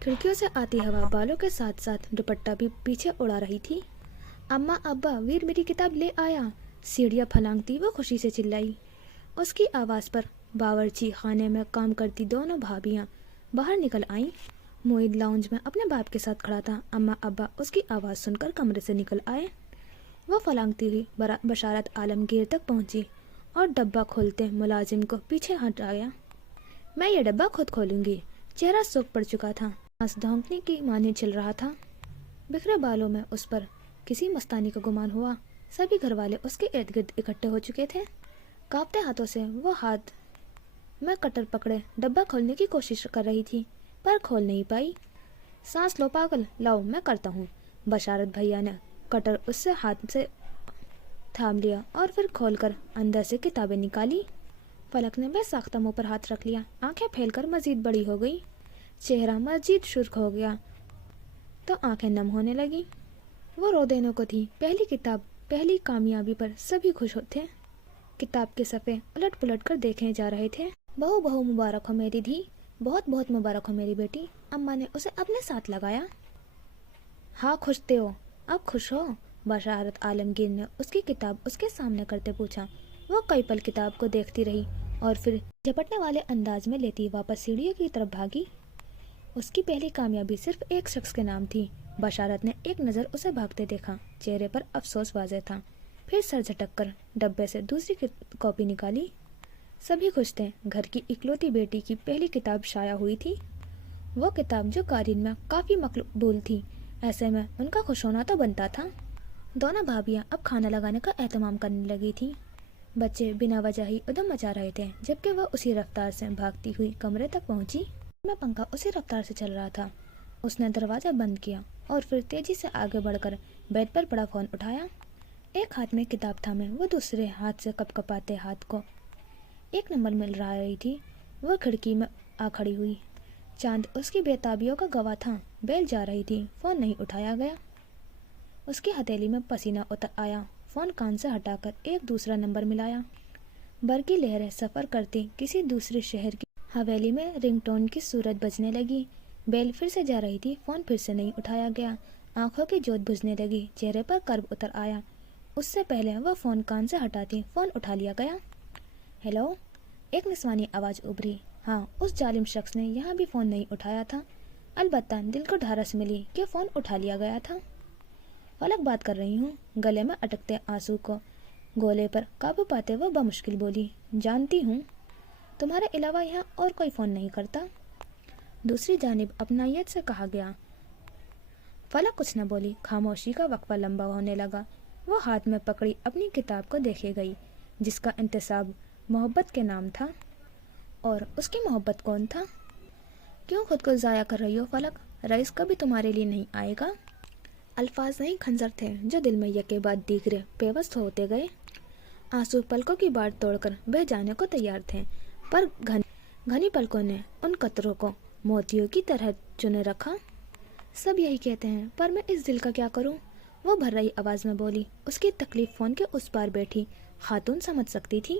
کھڑکیوں سے آتی ہوا بالوں کے ساتھ ساتھ دوپٹہ بھی پیچھے اڑا رہی تھی۔ اماں، ابا، ویر میری کتاب لے آیا، سیڑھیاں پھلانگتی وہ خوشی سے چلائی۔ اس کی آواز پر باورچی خانے میں کام کرتی دونوں بھابیاں باہر نکل آئیں۔ موعد لاؤنج میں اپنے باپ کے ساتھ کھڑا تھا۔ اماں ابا اس کی آواز سن کر کمرے سے نکل آئے۔ وہ پھلانگتی ہوئی بشارت عالمگیر تک پہنچی اور ڈبہ کھولتے ملازم کو پیچھے ہٹایا۔ میں یہ ڈبہ خود کھولوں گی۔ چہرہ سوکھ پڑ چکا تھا، سانس دھونکنے کی مانند چل رہا تھا۔ بکھرے بالوں میں اس پر کسی مستانی کا گمان ہوا۔ سبھی گھر والے اس کے ارد گرد اکٹھے ہو چکے تھے۔ کانپتے ہاتھوں سے وہ ہاتھ میں کٹر پکڑے ڈبہ کھولنے کی کوشش کر رہی تھی پر کھول نہیں پائی۔ سانس لو پاگل، لاؤ میں کرتا ہوں۔ بشارت بھیا نے کٹر اس سے ہاتھ سے تھام لیا اور پھر کھول کر اندر سے کتابیں نکالی۔ فلک نے بے ساختہ منہ پر ہاتھ رکھ لیا، آنکھیں پھیل کر مزید بڑی ہو گئی، چہرہ مزید سرخ ہو گیا تو آنکھیں نم ہونے لگی۔ وہ رو دینے کو تھی۔ پہلی کتاب، پہلی کامیابی پر سبھی خوش تھے۔ کتاب کے صفحے الٹ پلٹ کر دیکھے جا رہے تھے۔ بہو بہو مبارک ہو میری دھی، بہت بہت مبارک ہو میری بیٹی۔ اماں نے اسے اپنے ساتھ لگایا۔ ہاں خوش تھے ہو، اب خوش ہو؟ بشارت عالمگیر نے اس کی کتاب اس کے سامنے کرتے پوچھا۔ وہ کئی پل کتاب کو دیکھتی رہی اور پھر جھپٹنے والے انداز میں لیتی واپس سیڑھیوں کی طرف بھاگی۔ اس کی پہلی کامیابی صرف ایک شخص کے نام تھی۔ بشارت نے ایک نظر اسے بھاگتے دیکھا، چہرے پر افسوس واضح تھا، پھر سر جھٹک کر ڈبے سے دوسری کاپی نکالی۔ سبھی خوش تھے۔ گھر کی اکلوتی بیٹی کی پہلی کتاب شائع ہوئی تھی، وہ کتاب جو قارئین میں کافی مقبول تھی، ایسے میں ان کا خوش ہونا تو بنتا تھا۔ دونوں بھابیاں اب کھانا لگانے کا اہتمام کرنے لگی تھیں۔ بچے بنا وجہ ہی ادھم مچا رہے تھے، جبکہ وہ اسی رفتار سے بھاگتی ہوئی کمرے تک پہنچی۔ میں پنکھا اسی رفتار سے چل رہا تھا۔ اس نے دروازہ بند کیا اور پھر تیزی سے آگے بڑھ کر بیڈ پر پڑا فون اٹھایا۔ ایک ہاتھ میں کتاب تھامے وہ دوسرے ہاتھ سے کپ کپاتے ہاتھ کو ایک نمبر مل رہی تھی۔ وہ کھڑکی میں آ کھڑی ہوئی۔ چاند اس کی بے تابیوں کا گواہ تھا۔ بیل جا رہی تھی، فون نہیں اٹھایا گیا۔ اس کی ہتھیلی میں پسینہ اتر آیا۔ فون کان سے ہٹا کر ایک دوسرا نمبر ملایا۔ برقی لہریں سفر کرتی کسی دوسرے شہر کی حویلی میں رنگ ٹون کی صورت بجنے لگی۔ بیل پھر سے جا رہی تھی، فون پھر سے نہیں اٹھایا گیا۔ آنکھوں کی جوت بجھنے لگی، چہرے پر کرب اتر آیا۔ اس سے پہلے وہ فون کان سے ہٹاتی فون اٹھا لیا گیا۔ ہیلو، ایک نسوانی آواز ابھری۔ ہاں، اس ظالم شخص نے یہاں بھی فون نہیں اٹھایا تھا، البتہ دل کو ڈھارس ملی کہ فون اٹھا لیا گیا تھا۔ فلک بات کر رہی ہوں، گلے میں اٹکتے آنسو کو گولے پر قابو پاتے وہ بمشکل بولی۔ جانتی ہوں، تمہارے علاوہ یہاں اور کوئی فون نہیں کرتا، دوسری جانب اپنائیت سے کہا گیا۔ فلک کچھ نہ بولی۔ خاموشی کا وقفہ لمبا ہونے لگا۔ وہ ہاتھ میں پکڑی اپنی کتاب کو دیکھے گئی جس کا انتساب محبت کے نام تھا۔ اور اس کی محبت کون تھا؟ کیوں خود کو ضائع کر رہی ہو فلک؟ رئیس کبھی تمہارے لیے نہیں آئے گا۔ الفاظ نہیں خنجر تھے جو دل میں یکے بعد دیگرے پیوست ہوتے گئے۔ آنسو پلکوں کی باڑ توڑ کر بہہ جانے کو تیار تھے، پر گھنی پلکوں نے ان قطروں کو موتیوں کی طرح چنے رکھا۔ سب یہی کہتے ہیں، پر میں اس دل کا کیا کروں؟ وہ بھر رہی آواز میں بولی۔ اس کی تکلیف فون کے اس پار بیٹھی خاتون سمجھ سکتی تھی۔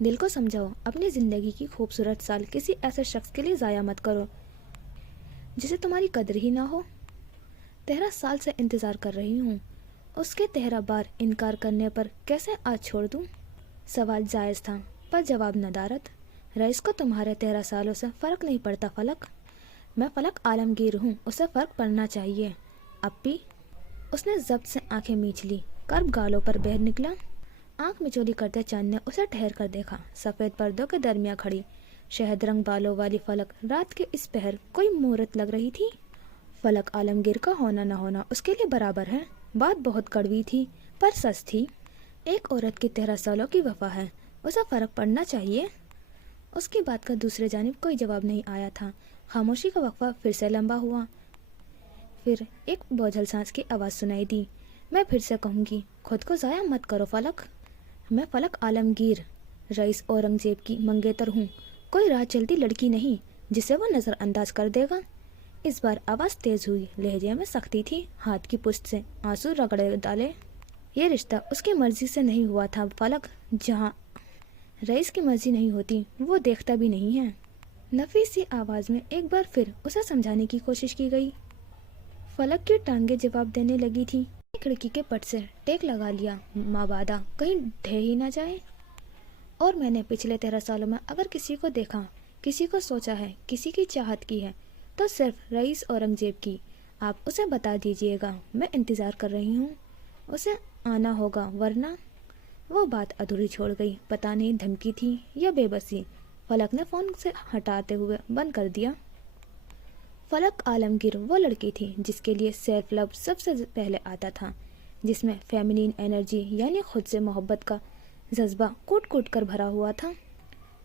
دل کو سمجھاؤ، اپنی زندگی کی خوبصورت سال کسی ایسے شخص کے لیے ضائع مت کرو جسے تمہاری قدر ہی نہ ہو۔ 13 سال سے انتظار کر رہی ہوں، اس کے 13 بار انکار کرنے پر کیسے آج چھوڑ دوں؟ سوال جائز تھا، پر جواب ندارت۔ رئیس کو تمہارے 13 سالوں سے فرق نہیں پڑتا فلک۔ میں فلک عالمگیر ہوں، اسے فرق پڑنا چاہیے۔ اپی، اس نے ضبط سے آنکھیں میچ لی، کرب گالوں پر بہر نکلا۔ آنکھ مچولی کرتے چاند نے اسے ٹھہر کر دیکھا۔ سفید پردوں کے درمیان کھڑی شہد رنگ بالوں والی فلک رات کے اس پہر کوئی مورت لگ رہی تھی۔ فلک عالمگیر کا ہونا نہ ہونا اس کے لیے برابر ہے۔ بات بہت کڑوی تھی، پر سچ تھی۔ ایک عورت کی 13 سالوں کی وفا ہے، اسے فرق پڑنا چاہیے۔ اس کی بات کا دوسرے جانب کوئی جواب نہیں آیا تھا۔ خاموشی کا وقفہ پھر سے لمبا ہوا۔ پھر ایک بوجھل سانس کی آواز سنائی دی۔ میں پھر سے کہوں گی، خود کو ضائع مت کرو فلک۔ میں فلک عالمگیر، رئیس اورنگزیب کی منگیتر ہوں، کوئی راہ چلتی لڑکی نہیں جسے وہ نظر انداز کر دے گا۔ اس بار آواز تیز ہوئی، لہجے میں سختی تھی۔ ہاتھ کی پشت سے آنسو رگڑے ڈالے۔ یہ رشتہ اس کی مرضی سے نہیں ہوا تھا فلک، جہاں رئیس کی مرضی نہیں ہوتی وہ دیکھتا بھی نہیں ہے۔ نفیس سی آواز میں ایک بار پھر اسے سمجھانے کی کوشش کی گئی۔ فلک کی ٹانگیں جواب دینے لگی تھی۔ کھڑکی کے پٹ سے ٹیک لگا لیا، مابادا کہیں ڈھہ ہی نہ جائے۔ اور میں نے پچھلے 13 سالوں میں اگر کسی کو دیکھا، کسی کو سوچا ہے، کسی کی چاہت کی ہے تو صرف رئیس اورنگزیب کی۔ آپ اسے بتا دیجئے گا، میں انتظار کر رہی ہوں، اسے آنا ہوگا ورنہ۔ وہ بات ادھوری چھوڑ گئی، پتہ نہیں دھمکی تھی یا بے بسی۔ فلک نے فون سے ہٹاتے ہوئے بند کر دیا۔ فلک عالمگیر وہ لڑکی تھی جس کے لیے سیلف لو سب سے پہلے آتا تھا، جس میں فیمینین انرجی یعنی خود سے محبت کا جذبہ کوٹ کوٹ کر بھرا ہوا تھا۔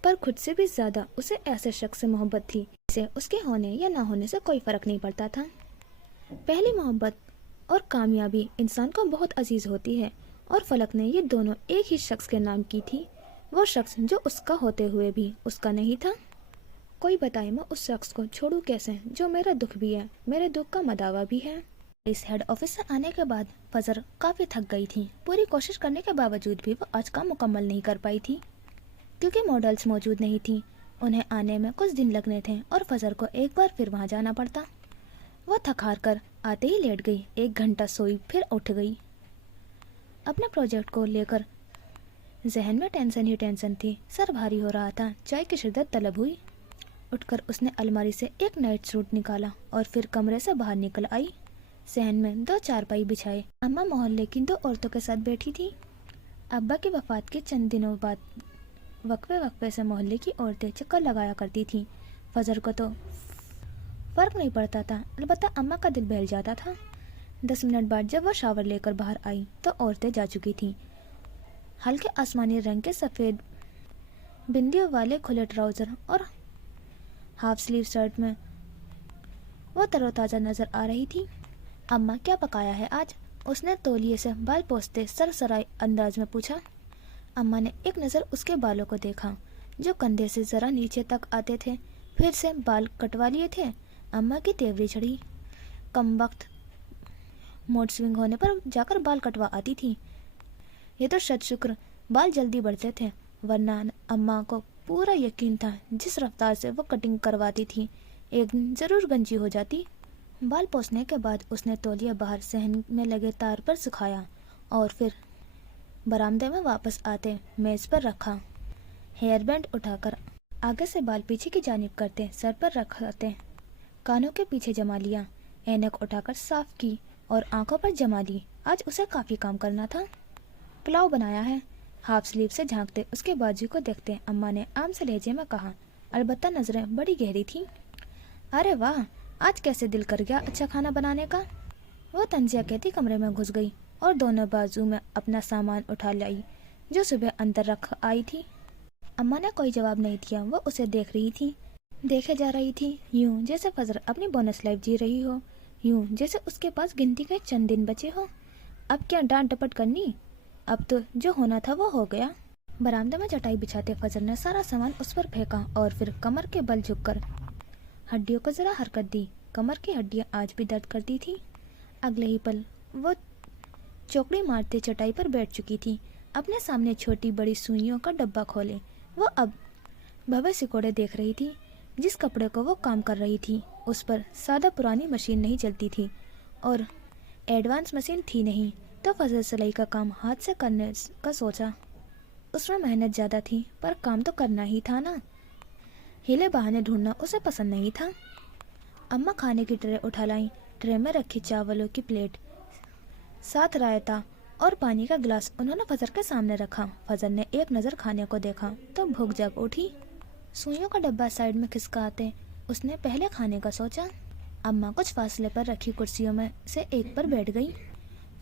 پر خود سے بھی زیادہ اسے ایسے شخص سے محبت تھی جسے اس کے ہونے یا نہ ہونے سے کوئی فرق نہیں پڑتا تھا۔ پہلی محبت اور کامیابی انسان کو بہت عزیز ہوتی ہے، اور فلک نے یہ دونوں ایک ہی شخص کے نام کی تھی، وہ شخص جو اس کا ہوتے ہوئے بھی اس کا نہیں تھا۔ کوئی بتائے میں اس شخص کو چھوڑوں کیسے جو میرا دکھ بھی ہے، میرے دکھ کا مداوا بھی ہے۔ اس ہیڈ آفس سے آنے کے بعد فضر کافی تھک گئی تھی۔ پوری کوشش کرنے کے باوجود بھی وہ آج کام مکمل نہیں کر پائی تھی، کیونکہ ماڈلز موجود نہیں تھی۔ انہیں آنے میں کچھ دن لگنے تھے اور فضر کو ایک بار پھر وہاں جانا پڑتا۔ وہ تھک ہار کر آتے ہی لیٹ گئی، 1 گھنٹہ سوئی، پھر اٹھ گئی۔ اپنے پروجیکٹ کو لے کر ذہن میں ٹینشن ہی ٹینشن تھی، سر بھاری ہو رہا تھا۔ چائے کی شدت طلب ہوئی۔ اٹھ کر اس نے الماری سے ایک نائٹ سوٹ نکالا اور پھر کمرے سے باہر نکل آئی۔ صحن میں 2 چارپائی بچھائے، اماں محلے کی 2 عورتوں کے ساتھ بیٹھی تھی۔ ابا کی وفات کے چند دنوں بعد وقفے سے محلے کی عورتیں چکر لگایا کرتی تھیں۔ فجر کو تو فرق نہیں پڑتا تھا، البتہ اماں کا دل بہل جاتا تھا۔ 10 منٹ بعد جب وہ شاور لے کر باہر آئی تو عورتیں جا چکی تھیں۔ ہلکے آسمانی رنگ کے سفید بندیوں والے کھلے ٹراؤزر اور ہاف سلیو شرٹ میں وہ تر و تازہ نظر آ رہی تھی۔ اماں کیا پکایا ہے آج؟ اس نے تولیے سے بال پوچھتے سرسرائی انداز میں پوچھا۔ اماں نے ایک نظر اس کے بالوں کو دیکھا جو کندھے سے ذرا نیچے تک آتے تھے، پھر سے بال کٹوا لیے تھے۔ اماں کی تیوری چڑھی، کم وقت موڈ سوئنگ ہونے پر جا کر بال کٹوا آتی تھی۔ یہ تو شد شکر بال جلدی بڑھتے تھے، ورنہ اماں کو پورا یقین تھا جس رفتار سے وہ کٹنگ کرواتی تھی ایک دن ضرور گنجی ہو جاتی۔ بال پوچھنے کے بعد اس نے تولیہ باہر صحن میں لگے تار پر سکھایا اور پھر برآمدے میں واپس آتے میز پر رکھا۔ ہیئر بینڈ اٹھا کر آگے سے بال پیچھے کی جانب کرتے سر پر رکھتے کانوں کے پیچھے جما لیا، اینک اٹھا کر صاف کی اور آنکھوں پر جما لی۔ آج اسے کافی کام کرنا تھا۔ پلاؤ بنایا ہے؟ ہاف سلیو سے جھانکتے اس کے بازو کو دیکھتے اماں نے عام سے لہجے میں کہا، البتہ نظریں بڑی گہری تھیں۔ ارے واہ، آج کیسے دل کر گیا اچھا کھانا بنانے کا؟ وہ طنزیہ کہتی کمرے میں گھس گئی۔ और दोनों बाजू में अपना सामान उठा लाई जो सुबह अंदर रख आई थी। अम्मा ने कोई जवाब नहीं दिया। वो उसे देख रही थी, देखे जा रही थी, यूं जैसे फजर अपनी बोनस लाइफ जी रही हो, यूं जैसे उसके पास गिनती के चंद दिन बचे हो। अब क्या डांट डपट करनी, अब तो जो होना था वो हो गया। बरामदे में चटाई बिछाते फजर ने सारा सामान उस पर फेंका और फिर कमर के बल झुककर हड्डियों को जरा हरकत दी। कमर की हड्डियां आज भी दर्द करती थी। अगले ही पल वो चौकड़ी मारते चटाई पर बैठ चुकी थी। अपने सामने छोटी बड़ी सुइयों का डब्बा खोले वो अब भवे सिकोड़े देख रही थी। जिस कपड़े को वो काम कर रही थी उस पर सादा पुरानी मशीन नहीं चलती थी और एडवांस मशीन थी नहीं, तो फजल सिलाई का काम हाथ से करने का सोचा। उसमें मेहनत ज़्यादा थी पर काम तो करना ही था ना। हिले बहाने ढूंढना उसे पसंद नहीं था। अम्मा खाने की ट्रे उठा लाई। ट्रे में रखी चावलों की प्लेट, साथ रायता और पानी का गिलास उन्होंने फजर के सामने रखा। फजर ने एक नज़र खाने को देखा तो भूख जग उठी। सुइयों का डब्बा साइड में खिसकाते उसने पहले खाने का सोचा। अम्मा कुछ फासले पर रखी कुर्सियों में से एक पर बैठ गई।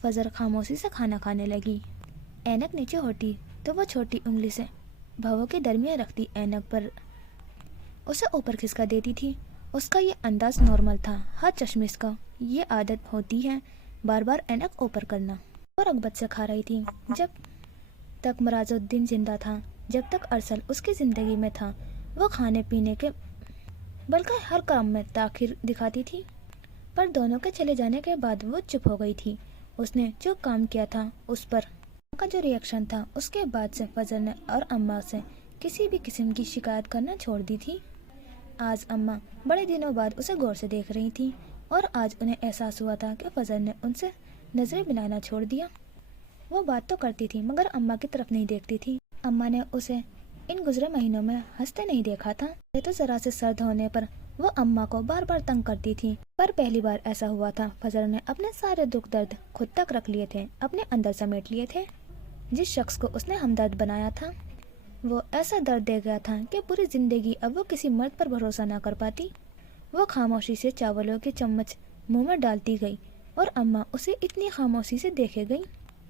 फजर खामोशी से खाना खाने लगी। ऐनक नीचे होती तो वो छोटी उंगली से भवों के दरमियान रखती ऐनक पर उसे ऊपर खिसका देती थी। उसका ये अंदाज नॉर्मल था। हर चश्मिश का ये आदत होती है बार बार ऐनक ऊपर करना। वो रगबत से खा रही थी। जब तक मराजुद्दीन जिंदा था, जब तक अरसल उसकी जिंदगी में था, वो खाने पीने के बल्कि हर काम में ताखिर दिखाती थी। पर दोनों के चले जाने के बाद वो चुप हो गई थी। उसने जो काम किया था उस पर का जो रिएक्शन था, उसके बाद से फजर ने और अम्मा से किसी भी किस्म की शिकायत करना छोड़ दी थी। आज अम्मा बड़े दिनों बाद उसे गौर से देख रही थी और आज उन्हें एहसास हुआ था कि फजर ने उनसे नजरें मिलाना छोड़ दिया। वो बात तो करती थी मगर अम्मा की तरफ नहीं देखती थी। अम्मा ने उसे इन गुजरे महीनों में हंसते नहीं देखा था। ये तो जरा से सर्द होने पर वो अम्मा को बार बार तंग करती थी। पर पहली बार ऐसा हुआ था। फजर ने अपने सारे दुख दर्द खुद तक रख लिए थे, अपने अंदर समेट लिए थे। जिस शख्स को उसने हमदर्द बनाया था वो ऐसा दर्द दे गया था कि पूरी जिंदगी अब वो किसी मर्द पर भरोसा न कर पाती। वो खामोशी से चावलों के चम्मच मुंह में डालती गई और अम्मा उसे इतनी खामोशी से देखे गई।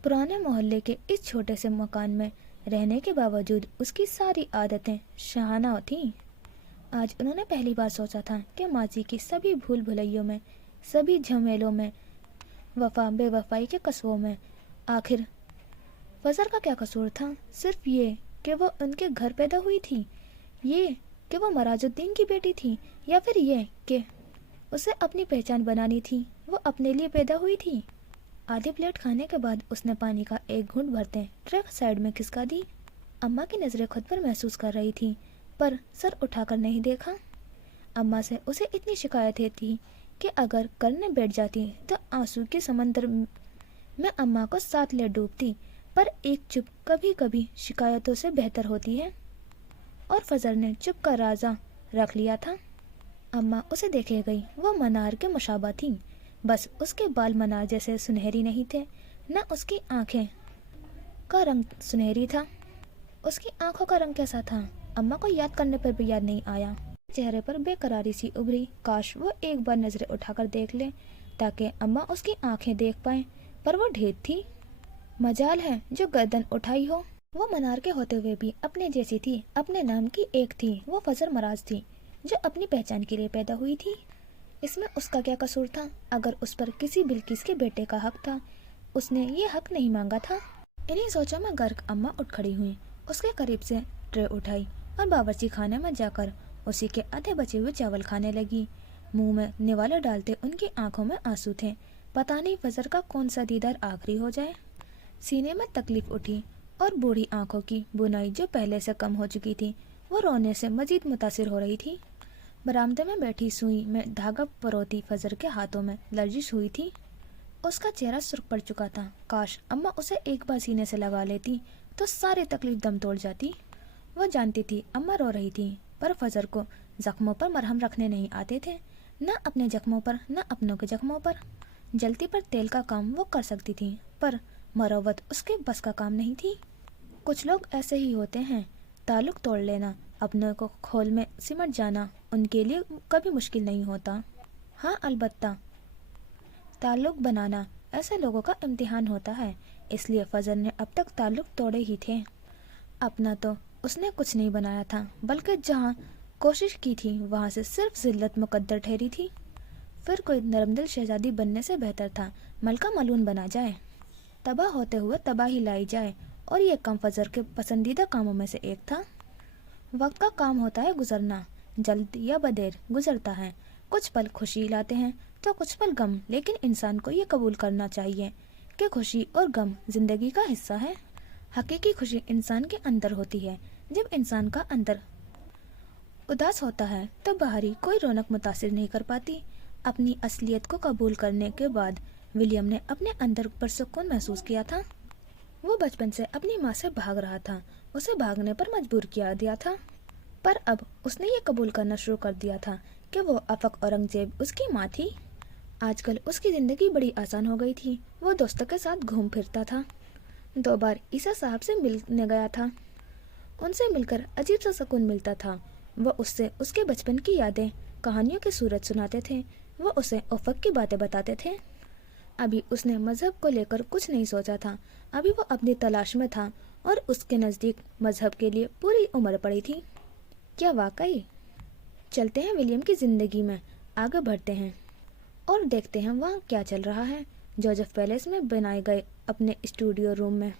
पुराने मोहल्ले के इस छोटे से मकान में रहने के बावजूद उसकी सारी आदतें शहाना थीं। आज उन्होंने पहली बार सोचा था कि माजी की सभी भूल भुलैयों में, सभी झमेलों में, वफा बेवफाई के कस्बों में आखिर फजर का क्या कसूर था। सिर्फ ये कि वो उनके घर पैदा हुई थी, ये कि वो मराजुद्दीन की बेटी थी, या फिर ये कि उसे अपनी पहचान बनानी थी, वो अपने लिए पैदा हुई थी। आधी प्लेट खाने के बाद उसने पानी का एक घूंट भरते ट्रे साइड में खिसका दी। अम्मा की नजरें खुद पर महसूस कर रही थी पर सर उठाकर नहीं देखा। अम्मा से उसे इतनी शिकायतें थी कि अगर करने बैठ जाती तो आंसू के समंदर में अम्मा को साथ ले डूबती। पर एक चुप कभी कभी शिकायतों से बेहतर होती है और फजर ने चुप का राजा रख लिया था। अम्मा उसे देखे गई। वो मनार के मुशाबा थी, बस उसके बाल मनार जैसे सुनहरी नहीं थे, न उसकी आंखें का रंग सुनहरी था। उसकी आंखों का रंग कैसा था अम्मा को याद करने पर भी याद नहीं आया। चेहरे पर बेकरारी सी उभरी। काश वो एक बार नजरें उठाकर देख ले ताकि अम्मा उसकी आंखें देख पाए, पर वो ढेर थी। मजाल है जो गर्दन उठाई हो। वो मनार के होते हुए भी अपने जैसी थी, अपने नाम की एक थी। वो फजर मराज थी जो अपनी पहचान के लिए पैदा हुई थी। इसमें उसका क्या कसूर था? अगर उस पर किसी बिल्किस के बेटे का हक था, उसने ये हक नहीं मांगा था। इन्हीं सोचों में गर्क अम्मा उठ खड़ी हुई, उसके करीब से ट्रे उठाई और बावर्ची खाने में जाकर उसी के आधे बचे हुए चावल खाने लगी। मुंह में निवाले डालते उनकी आंखों में आंसू थे। पता नहीं फजर का कौन सा दीदार आखिरी हो जाए। सीने में तकलीफ उठी और बूढ़ी आंखों की बुनाई जो पहले से कम हो चुकी थी वो रोने से मजीद मुतासिर हो रही थी। बरामदे में बैठी सुई में धागा परोती फजर के हाथों में लर्जिश हुई थी। उसका चेहरा सुर्ख पड़ चुका था। काश अम्मा उसे एक बार सीने से लगा लेती तो सारी तकलीफ दम तोड़ जाती। वो जानती थी अम्मा रो रही थी, पर फजर को जख्मों पर मरहम रखने नहीं आते थे, न अपने जख्मों पर न अपनों के जख्मों पर। जलती पर तेल का काम वो कर सकती थी, पर मरवत उसके बस का काम नहीं थी। कुछ लोग ऐसे ही होते हैं। ताल्लुक तोड़ लेना, अपनों को खोल में सिमट जाना उनके लिए कभी मुश्किल नहीं होता। हाँ, अलबत्ता ताल्लुक बनाना ऐसे लोगों का इम्तिहान होता है, इसलिए फजल ने अब तक ताल्लुक तोड़े ही थे। अपना तो उसने कुछ नहीं बनाया था, बल्कि जहाँ कोशिश की थी वहाँ से सिर्फ जिल्लत मुकद्दर ठहरी थी। फिर कोई नरमदिल शहजादी बनने से बेहतर था मलका मलून बना जाए, तबाह होते हुए तबाही लाई जाए, और ये काम फजल के पसंदीदा कामों में से एक था। वक्त का काम होता है गुजरना, जल्द या बदेर गुजरता है। कुछ पल खुशी लाते हैं तो कुछ पल गम, लेकिन इंसान को ये कबूल करना चाहिए कि खुशी और गम जिंदगी का हिस्सा है। हकीकी खुशी इंसान के अंदर होती है। जब इंसान का अंदर उदास होता है तो बाहरी कोई रौनक मुतासिर नहीं कर पाती। अपनी असलियत को कबूल करने के बाद विलियम ने अपने अंदर पुरसुकून महसूस किया था। वो बचपन से अपनी माँ से भाग रहा था, उसे भागने पर मजबूर किया दिया था, पर अब उसने ये कबूल करना शुरू कर दिया था कि वो आफक औरंगजेब उसकी माँ थी। आजकल उसकी ज़िंदगी बड़ी आसान हो गई थी। वो दोस्तों के साथ घूम फिरता था, 2 बार ईसा साहब से मिलने गया था। उनसे मिलकर अजीब सा सुकून मिलता था। वो उससे उसके बचपन की यादें, कहानियों की सूरत सुनाते थे। वो उसे उफ़क़ की बातें बताते थे। अभी उसने मज़हब को लेकर कुछ नहीं सोचा था। अभी वो अपनी तलाश में था और उसके नज़दीक मज़हब के लिए पूरी उम्र पड़ी थी। क्या वाकई? चलते हैं विलियम की ज़िंदगी में, आगे बढ़ते हैं और देखते हैं वहाँ क्या चल रहा है। जोसेफ पैलेस में बनाए गए अपने स्टूडियो रूम में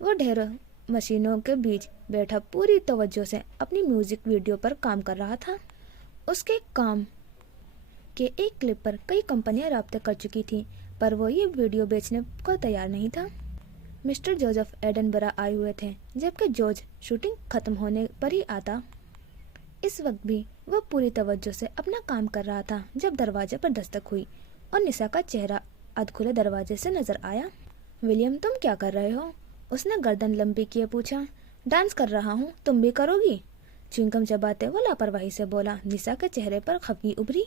वो ढेरों मशीनों के बीच बैठा पूरी तवज्जो से अपनी म्यूजिक वीडियो पर काम कर रहा था। उसके काम के एक क्लिप पर कई कंपनियां राब्ते कर चुकी थी, पर वो ये वीडियो बेचने को तैयार नहीं था। मिस्टर जोसेफ एडनबरा आए हुए थे, जबकि जॉर्ज शूटिंग खत्म होने पर ही आता। इस वक्त भी वो पूरी तवज्जो से अपना काम कर रहा था जब दरवाजे पर दस्तक हुई और निशा का चेहरा अधखुले दरवाजे से नजर आया। विलियम, तुम क्या कर रहे हो? उसने गर्दन लंबी किए पूछा। डांस कर रहा हूँ, तुम भी करोगी? च्युइंगम चबाते वो लापरवाही से बोला। निशा के चेहरे पर खफगी उभरी।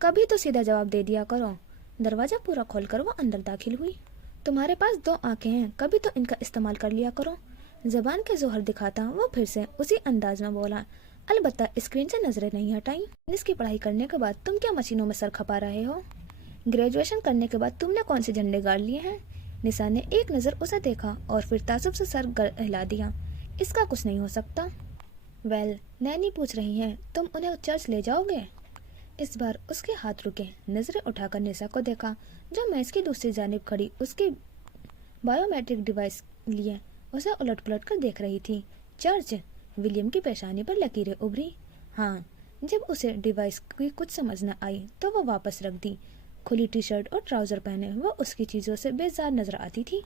कभी तो सीधा जवाब दे दिया करो। दरवाजा पूरा खोलकर वो अंदर दाखिल हुई। तुम्हारे पास 2 आंखें हैं, कभी तो इनका इस्तेमाल कर लिया करो। जबान के जोहर दिखाता वो फिर से उसी अंदाज में बोला। अलबत्ता स्क्रीन से नजरें नहीं हटाई। इसकी पढ़ाई करने के बाद तुम क्या मशीनों में सर खपा रहे हो? ग्रेजुएशन करने के बाद तुमने कौन से झंडे गाड़ लिए हैं? निशा ने एक नज़र उसे देखा और फिर तासुब से सर हिला दिया। इसका कुछ नहीं हो सकता। वेल, नैनी पूछ रही हैं, तुम उन्हें चर्च ले जाओगे? इस बार उसके हाथ रुके। नजरें उठाकर निशा को देखा, जो मेज की दूसरी जानिब खड़ी उसकी बायोमेट्रिक डिवाइस लिए उसे उलट पुलट कर देख रही थी। चर्च? विलियम की पेशानी पर लकीरें उभरी। हाँ, जब उसे डिवाइस की कुछ समझ न आई तो वो वापस रख दी। खुली टी शर्ट और ट्राउजर पहने वो उसकी चीज़ों से बेजार नजर आती थी।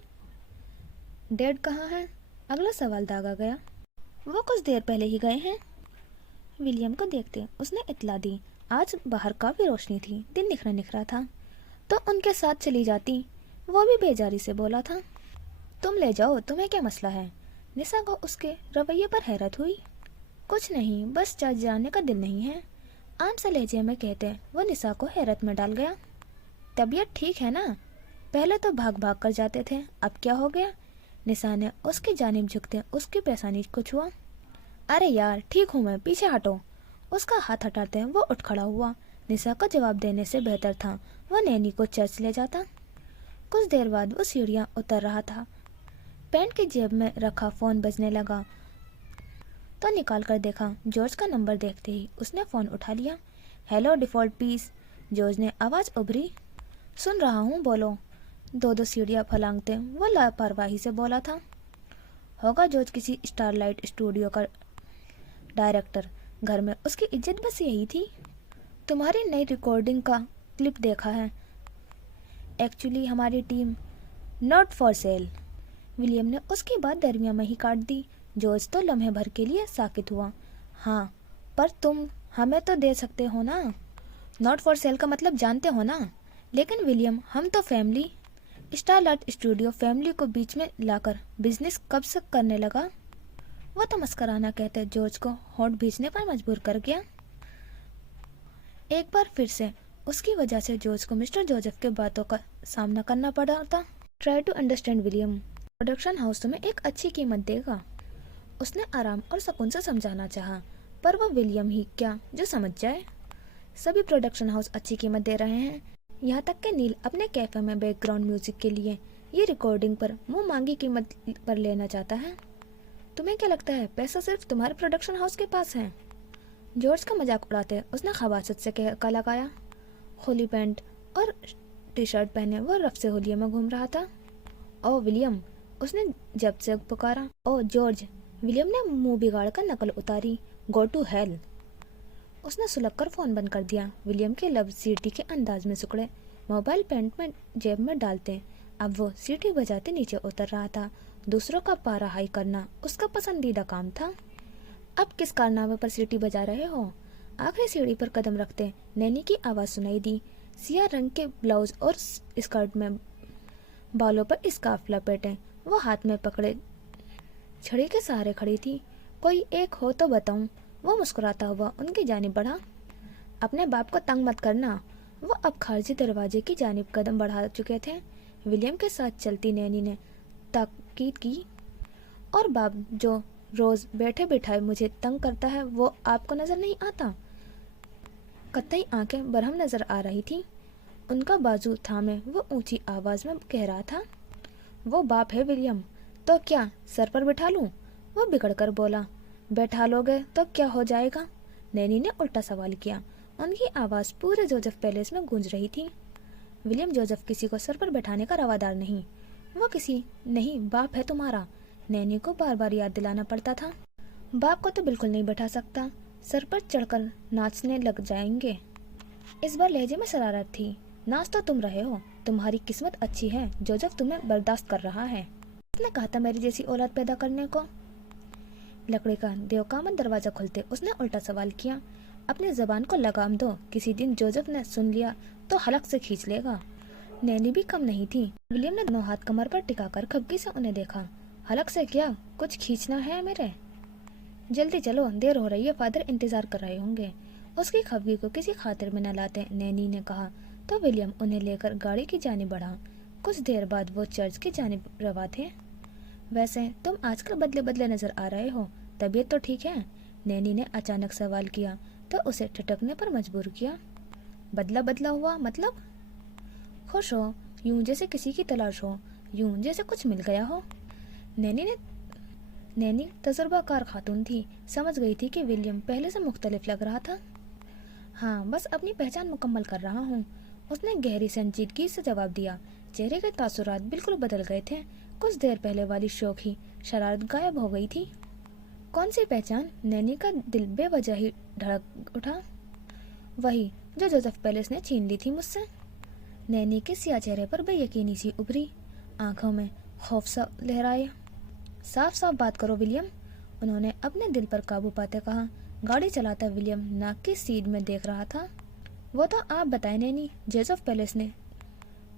डैड कहाँ है? अगला सवाल दागा गया। वो कुछ देर पहले ही गए हैं। विलियम को देखते उसने इत्तला दी। आज बाहर काफी रोशनी थी, दिन निखरा निखरा था। तो उनके साथ चली जाती, वो भी बेजारी से बोला था। तुम ले जाओ, तुम्हें क्या मसला है? निशा को उसके रवैये पर हैरत हुई। कुछ नहीं, बस चर्च जाने का दिल नहीं है, आम सा लहजे में कहते वो निशा को हैरत में डाल गया। तबीयत ठीक है ना? पहले तो भाग भाग कर जाते थे, अब क्या हो गया? निशा ने उसकी जानिब झुकते उसकी पेशानी को छुआ। अरे यार, ठीक हूँ मैं, पीछे हटो। उसका हाथ हटाते वो उठ खड़ा हुआ। निशा को जवाब देने से बेहतर था वो नैनी को चर्च ले जाता। कुछ देर बाद वो सीढ़ियाँ उतर रहा था। पैंट की जेब में रखा फोन बजने लगा तो निकाल कर देखा। जॉर्ज का नंबर देखते ही उसने फोन उठा लिया। हेलो डिफॉल्ट पीस, जॉर्ज ने आवाज़ उभरी। सुन रहा हूँ, बोलो। 2 सीढ़ियाँ फलांगते वो लापरवाही से बोला था। होगा जॉर्ज किसी स्टारलाइट स्टूडियो का डायरेक्टर, घर में उसकी इज्जत बस यही थी। तुम्हारी नई रिकॉर्डिंग का क्लिप देखा है। एक्चुअली हमारी team not for sale. William ने उसकी बात दरमियान में ही काट दी। जॉर्ज तो लम्हे भर के लिए साकित हुआ। हाँ, पर तुम हमें तो दे सकते हो ना। नॉट फॉर सेल का मतलब जानते हो ना? लेकिन विलियम, हम तो फैमिली। स्टारलाइट स्टूडियो फैमिली को बीच में लाकर बिजनेस कब से करने लगा? वो तो मस्कराना कहते जॉर्ज को होंठ भींचने पर मजबूर कर गया। एक बार फिर से उसकी वजह से जॉर्ज को मिस्टर जोसेफ के बातों का सामना करना पड़ा था। Try to understand William, production house तुम्हें एक अच्छी कीमत देगा। उसने आराम और सुकून से समझाना चाहा, पर वो विलियम ही क्या जो समझ जाए। सभी प्रोडक्शन हाउस अच्छी कीमत दे रहे हैं। यहाँ तक कि नील अपने कैफे में बैकग्राउंड म्यूजिक के लिए ये रिकॉर्डिंग पर मुंह मांगी कीमत पर लेना चाहता है। तुम्हें क्या लगता है पैसा सिर्फ तुम्हारे प्रोडक्शन हाउस के पास है? जॉर्ज का मजाक उड़ाते उसने खबासत से लगाया। होली पैंट और टी शर्ट पहने वो रफ से होलिया में घूम रहा था। ओ विलियम, उसने जब से पुकारा। ओ जॉर्ज, विलियम ने मुंह बिगाड़ कर नकल उतारी। Go to hell. उसने सुलग कर फोन बंद कर दिया। विलियम के लब सीटी के अंदाज में सिकुड़े। मोबाइल पैंट में जेब में डालते अब वो सीटी बजाते नीचे उतर रहा था। दूसरों का पारा हाई करना उसका पसंदीदा काम था। अब किस कारनामे पर सीटी बजा रहे हो? आखिरी सीढ़ी पर कदम रखते नैनी की आवाज सुनाई दी। सिया रंग के ब्लाउज और स्कर्ट में बालों पर स्कार्फ लपेटे वो हाथ में पकड़े छड़ी के सहारे खड़ी थी। कोई एक हो तो बताऊं। वो मुस्कुराता हुआ उनकी जानिब बढ़ा। अपने बाप को तंग मत करना। वो अब खारजी दरवाजे की जानिब कदम बढ़ा चुके थे। विलियम के साथ चलती नैनी ने ताकीद की। और बाप जो रोज बैठे बिठाए मुझे तंग करता है वो आपको नजर नहीं आता? कत्थई आंखें बरहम नजर आ रही थी। उनका बाजू थामे वो ऊंची आवाज में कह रहा था, वो बाप है विलियम, तो क्या सर पर बिठा लूं? वो बिगड़ कर बोला। बैठा लोगे तो क्या हो जाएगा? नैनी ने उल्टा सवाल किया। उनकी आवाज पूरे जोसेफ पैलेस में गूंज रही थी। विलियम जोसेफ किसी को सर पर बैठाने का रवादार नहीं। वो किसी नहीं, बाप है तुम्हारा। नैनी को बार बार याद दिलाना पड़ता था। बाप को तो बिल्कुल नहीं बैठा सकता। सर पर चढ़कर नाचने लग जाएंगे। इस बार लहजे में शरारत थी। नाच तो तुम रहे हो। तुम्हारी किस्मत अच्छी है, जोसेफ तुम्हें बर्दाश्त कर रहा है। उसने कहा था मेरी जैसी औलाद पैदा करने को। लकड़ी का देवकामन दरवाजा खुलते उसने उल्टा सवाल किया। अपनी जबान को लगाम दो। किसी दिन जोसेफ ने सुन लिया तो हलक से खींच लेगा। नैनी भी कम नहीं थी। विलियम ने दोनों हाथ कमर पर टिकाकर खबकी से उन्हें देखा। हलक से क्या? कुछ खींचना है मेरे? जल्दी चलो, देर हो रही है, फादर इंतजार कर रहे होंगे। उसकी खबकी को किसी खातिर में न लाते नैनी ने कहा तो विलियम उन्हें लेकर गाड़ी की जानिब बढ़ा। कुछ देर बाद वो चर्च की जानिब रवा थे। वैसे तुम आजकल बदले बदले नजर आ रहे हो, तबीयत तो ठीक है? नैनी ने अचानक सवाल किया तो उसे ठिठकने पर मजबूर किया। बदला बदला हुआ मतलब? खुश हो, यूं जैसे किसी की तलाश हो, यूं जैसे कुछ मिल गया हो। नैनी तजुर्बाकार खातून थी। समझ गई थी कि विलियम पहले से मुख्तलिफ लग रहा था। हाँ, बस अपनी पहचान मुकम्मल कर रहा हूँ, उसने गहरी संजीदगी से जवाब दिया। चेहरे के तासुरात बिल्कुल बदल गए थे। कुछ देर पहले वाली शौखी शरारत गायब हो गई थी। कौन सी पहचान? नैनी का दिल बेवजह ही धड़क उठा। वही जो जोसेफ पैलेस ने छीन ली थी मुझसे। नैनी के सिया चेहरे पर बेयकीनी सी उभरी, आंखों में खौफ सा लहराए। साफ साफ बात करो विलियम, उन्होंने अपने दिल पर काबू पाते कहा। गाड़ी चलाता विलियम नाक की सीध में देख रहा था। वो तो आप बताए नैनी, जोसेफ पैलेस ने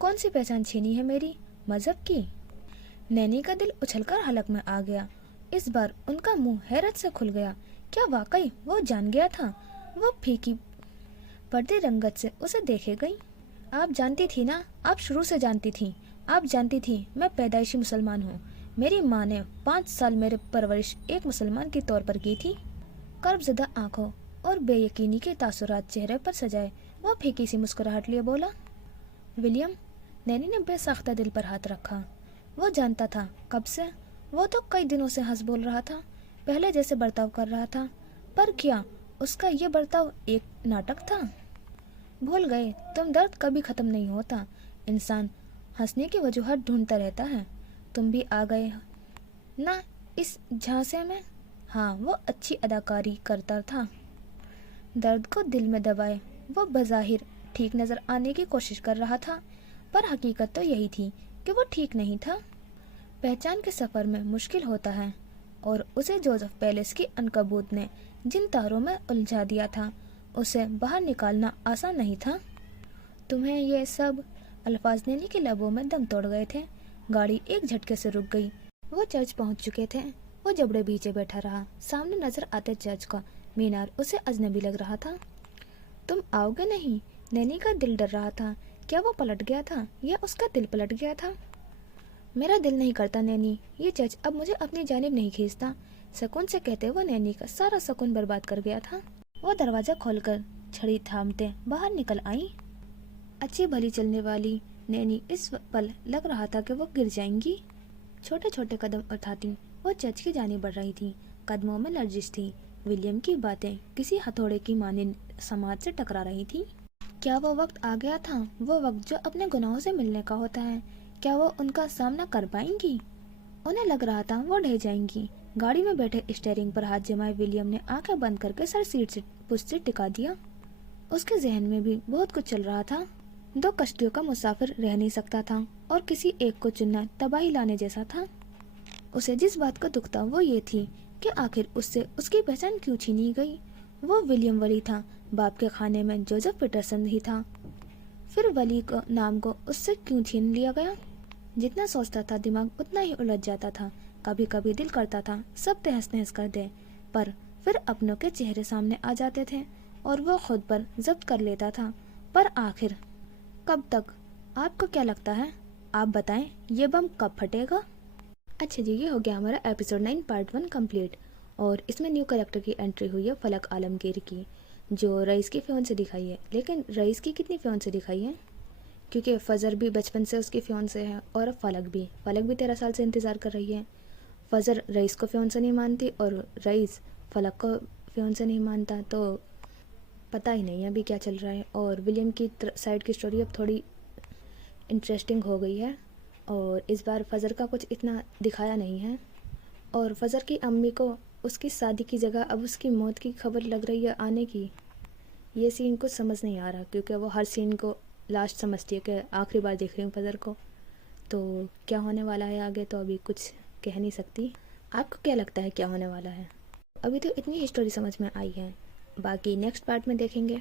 कौन सी पहचान छीनी है मेरी? मजहब की? नैनी का दिल उछलकर हलक में आ गया। इस बार उनका मुंह हैरत से खुल गया। क्या वाकई वो जान गया था? वो फीकी पर्दे रंगत से उसे देखे गई। आप जानती थी ना, आप शुरू से जानती थी। आप जानती थी मैं पैदाइशी मुसलमान हूँ। मेरी माँ ने 5 साल मेरे परवरिश एक मुसलमान के तौर पर की थी। कर्बज़दा आंखों और बेयकीनी के तासुरात चेहरे पर सजाए वो फीकी सी मुस्कुराहट लिए बोला, विलियम। नैनी ने बेसाख्ता दिल पर हाथ रखा। वो जानता था। कब से? वो तो कई दिनों से हंस बोल रहा था, पहले जैसे बर्ताव कर रहा था। पर क्या उसका ये बर्ताव एक नाटक था? भूल गए तुम, दर्द कभी खत्म नहीं होता। इंसान हंसने की वजूहत ढूंढता रहता है। तुम भी आ गए ना इस झांसे में। हाँ, वो अच्छी अदाकारी करता था। दर्द को दिल में दबाए वो बज़ाहिर ठीक नजर आने की कोशिश कर रहा था, पर हकीकत तो यही थी कि वो ठीक नहीं था। पहचान के सफर में मुश्किल होता है, और उसे जोसेफ पैलेस की अनकबूत ने जिन तारों में उलझा दिया था उसे बाहर निकालना आसान नहीं था। तुम्हें ये सब? अल्फाज नैनी के लबों में दम तोड़ गए थे। गाड़ी एक झटके से रुक गई। वो चर्च पहुंच चुके थे। वो जबड़े भींचे बैठा रहा। सामने नजर आते चर्च का मीनार उसे अजनबी लग रहा था। तुम आओगे नहीं? नैनी का दिल डर रहा था। क्या वो पलट गया था या उसका दिल पलट गया था? मेरा दिल नहीं करता नैनी, ये चर्च अब मुझे अपनी जानिब नहीं खींचता। सुकून से कहते वो नैनी का सारा सुकून बर्बाद कर गया था। वो दरवाजा खोलकर छड़ी थामते बाहर निकल आई। अच्छी भली चलने वाली नैनी इस पल लग रहा था कि वो गिर जाएंगी। छोटे छोटे कदम उठाती वो चर्च की जाने बढ़ रही थी। कदमों में लर्जिश थी। विलियम की बातें किसी हथौड़े की मानिंद समाज से टकरा रही थी। क्या वो वक्त आ गया था, वो वक्त जो अपने गुनाहों से मिलने का होता है? क्या वो उनका सामना कर पाएंगी? उन्हें लग रहा था वो ढह जाएंगी। गाड़ी में बैठे स्टीयरिंग पर हाथ जमाए विलियम ने आंखें बंद करके सर सीट से पुश से टिका दिया। उसके जहन में भी बहुत कुछ चल रहा था। 2 कश्तियों का मुसाफिर रह नहीं सकता था और किसी एक को चुनना तबाही लाने जैसा था। उसे जिस बात का दुख था वो ये थी कि आखिर उससे उसकी पहचान क्यों छीनी गई। वो विलियम वली था, बाप के खाने में जोसेफ पीटरसन ही था। फिर वली को नाम को उससे क्यों छीन लिया गया? जितना सोचता था दिमाग उतना ही उलझ जाता था। कभी कभी दिल करता था सब तहस नहस कर दे, पर फिर अपनों के चेहरे सामने आ जाते थे और वो खुद पर जब्त कर लेता था। पर आखिर कब तक? आपको क्या लगता है? आप बताएं, ये बम कब फटेगा? अच्छा जी, ये हो गया हमारा एपिसोड 9 पार्ट 1 कंप्लीट। और इसमें न्यू कैरेक्टर की एंट्री हुई है फलक आलमगीर की, जो रईस की फियोन से दिखाई है। लेकिन रईस की कितनी फियोन से दिखाई है? क्योंकि फजर भी बचपन से उसकी फियोन से है और फलक भी 13 साल से इंतज़ार कर रही है। फजर रईस को फियोन से नहीं मानती और रईस फलक को फियोन से नहीं मानता, तो पता ही नहीं अभी क्या चल रहा है। और विलियम की साइड की स्टोरी अब थोड़ी इंटरेस्टिंग हो गई है और इस बार फजर का कुछ इतना दिखाया नहीं है। और फजर की अम्मी को उसकी शादी की जगह अब उसकी मौत की खबर लग रही है आने की। ये सीन कुछ समझ नहीं आ रहा, क्योंकि वो हर सीन को लास्ट समझती है कि आखिरी बार देख रही हूँ फजर को। तो क्या होने वाला है आगे तो अभी कुछ कह नहीं सकती। आपको क्या लगता है क्या होने वाला है? अभी तो इतनी ही स्टोरी समझ में आई है, बाकी नेक्स्ट पार्ट में देखेंगे।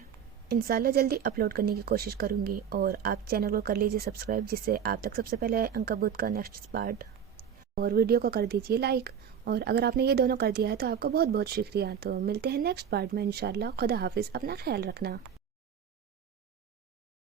इंशाल्लाह जल्दी अपलोड करने की कोशिश करूँगी। और आप चैनल को कर लीजिए सब्सक्राइब, जिससे आप तक सबसे पहले अंकबूत का नेक्स्ट पार्ट। और वीडियो को कर दीजिए लाइक। और अगर आपने ये दोनों कर दिया है तो आपका बहुत बहुत शुक्रिया। तो मिलते हैं नेक्स्ट पार्ट में इंशाल्लाह। खुदा हाफिज़, अपना ख्याल रखना।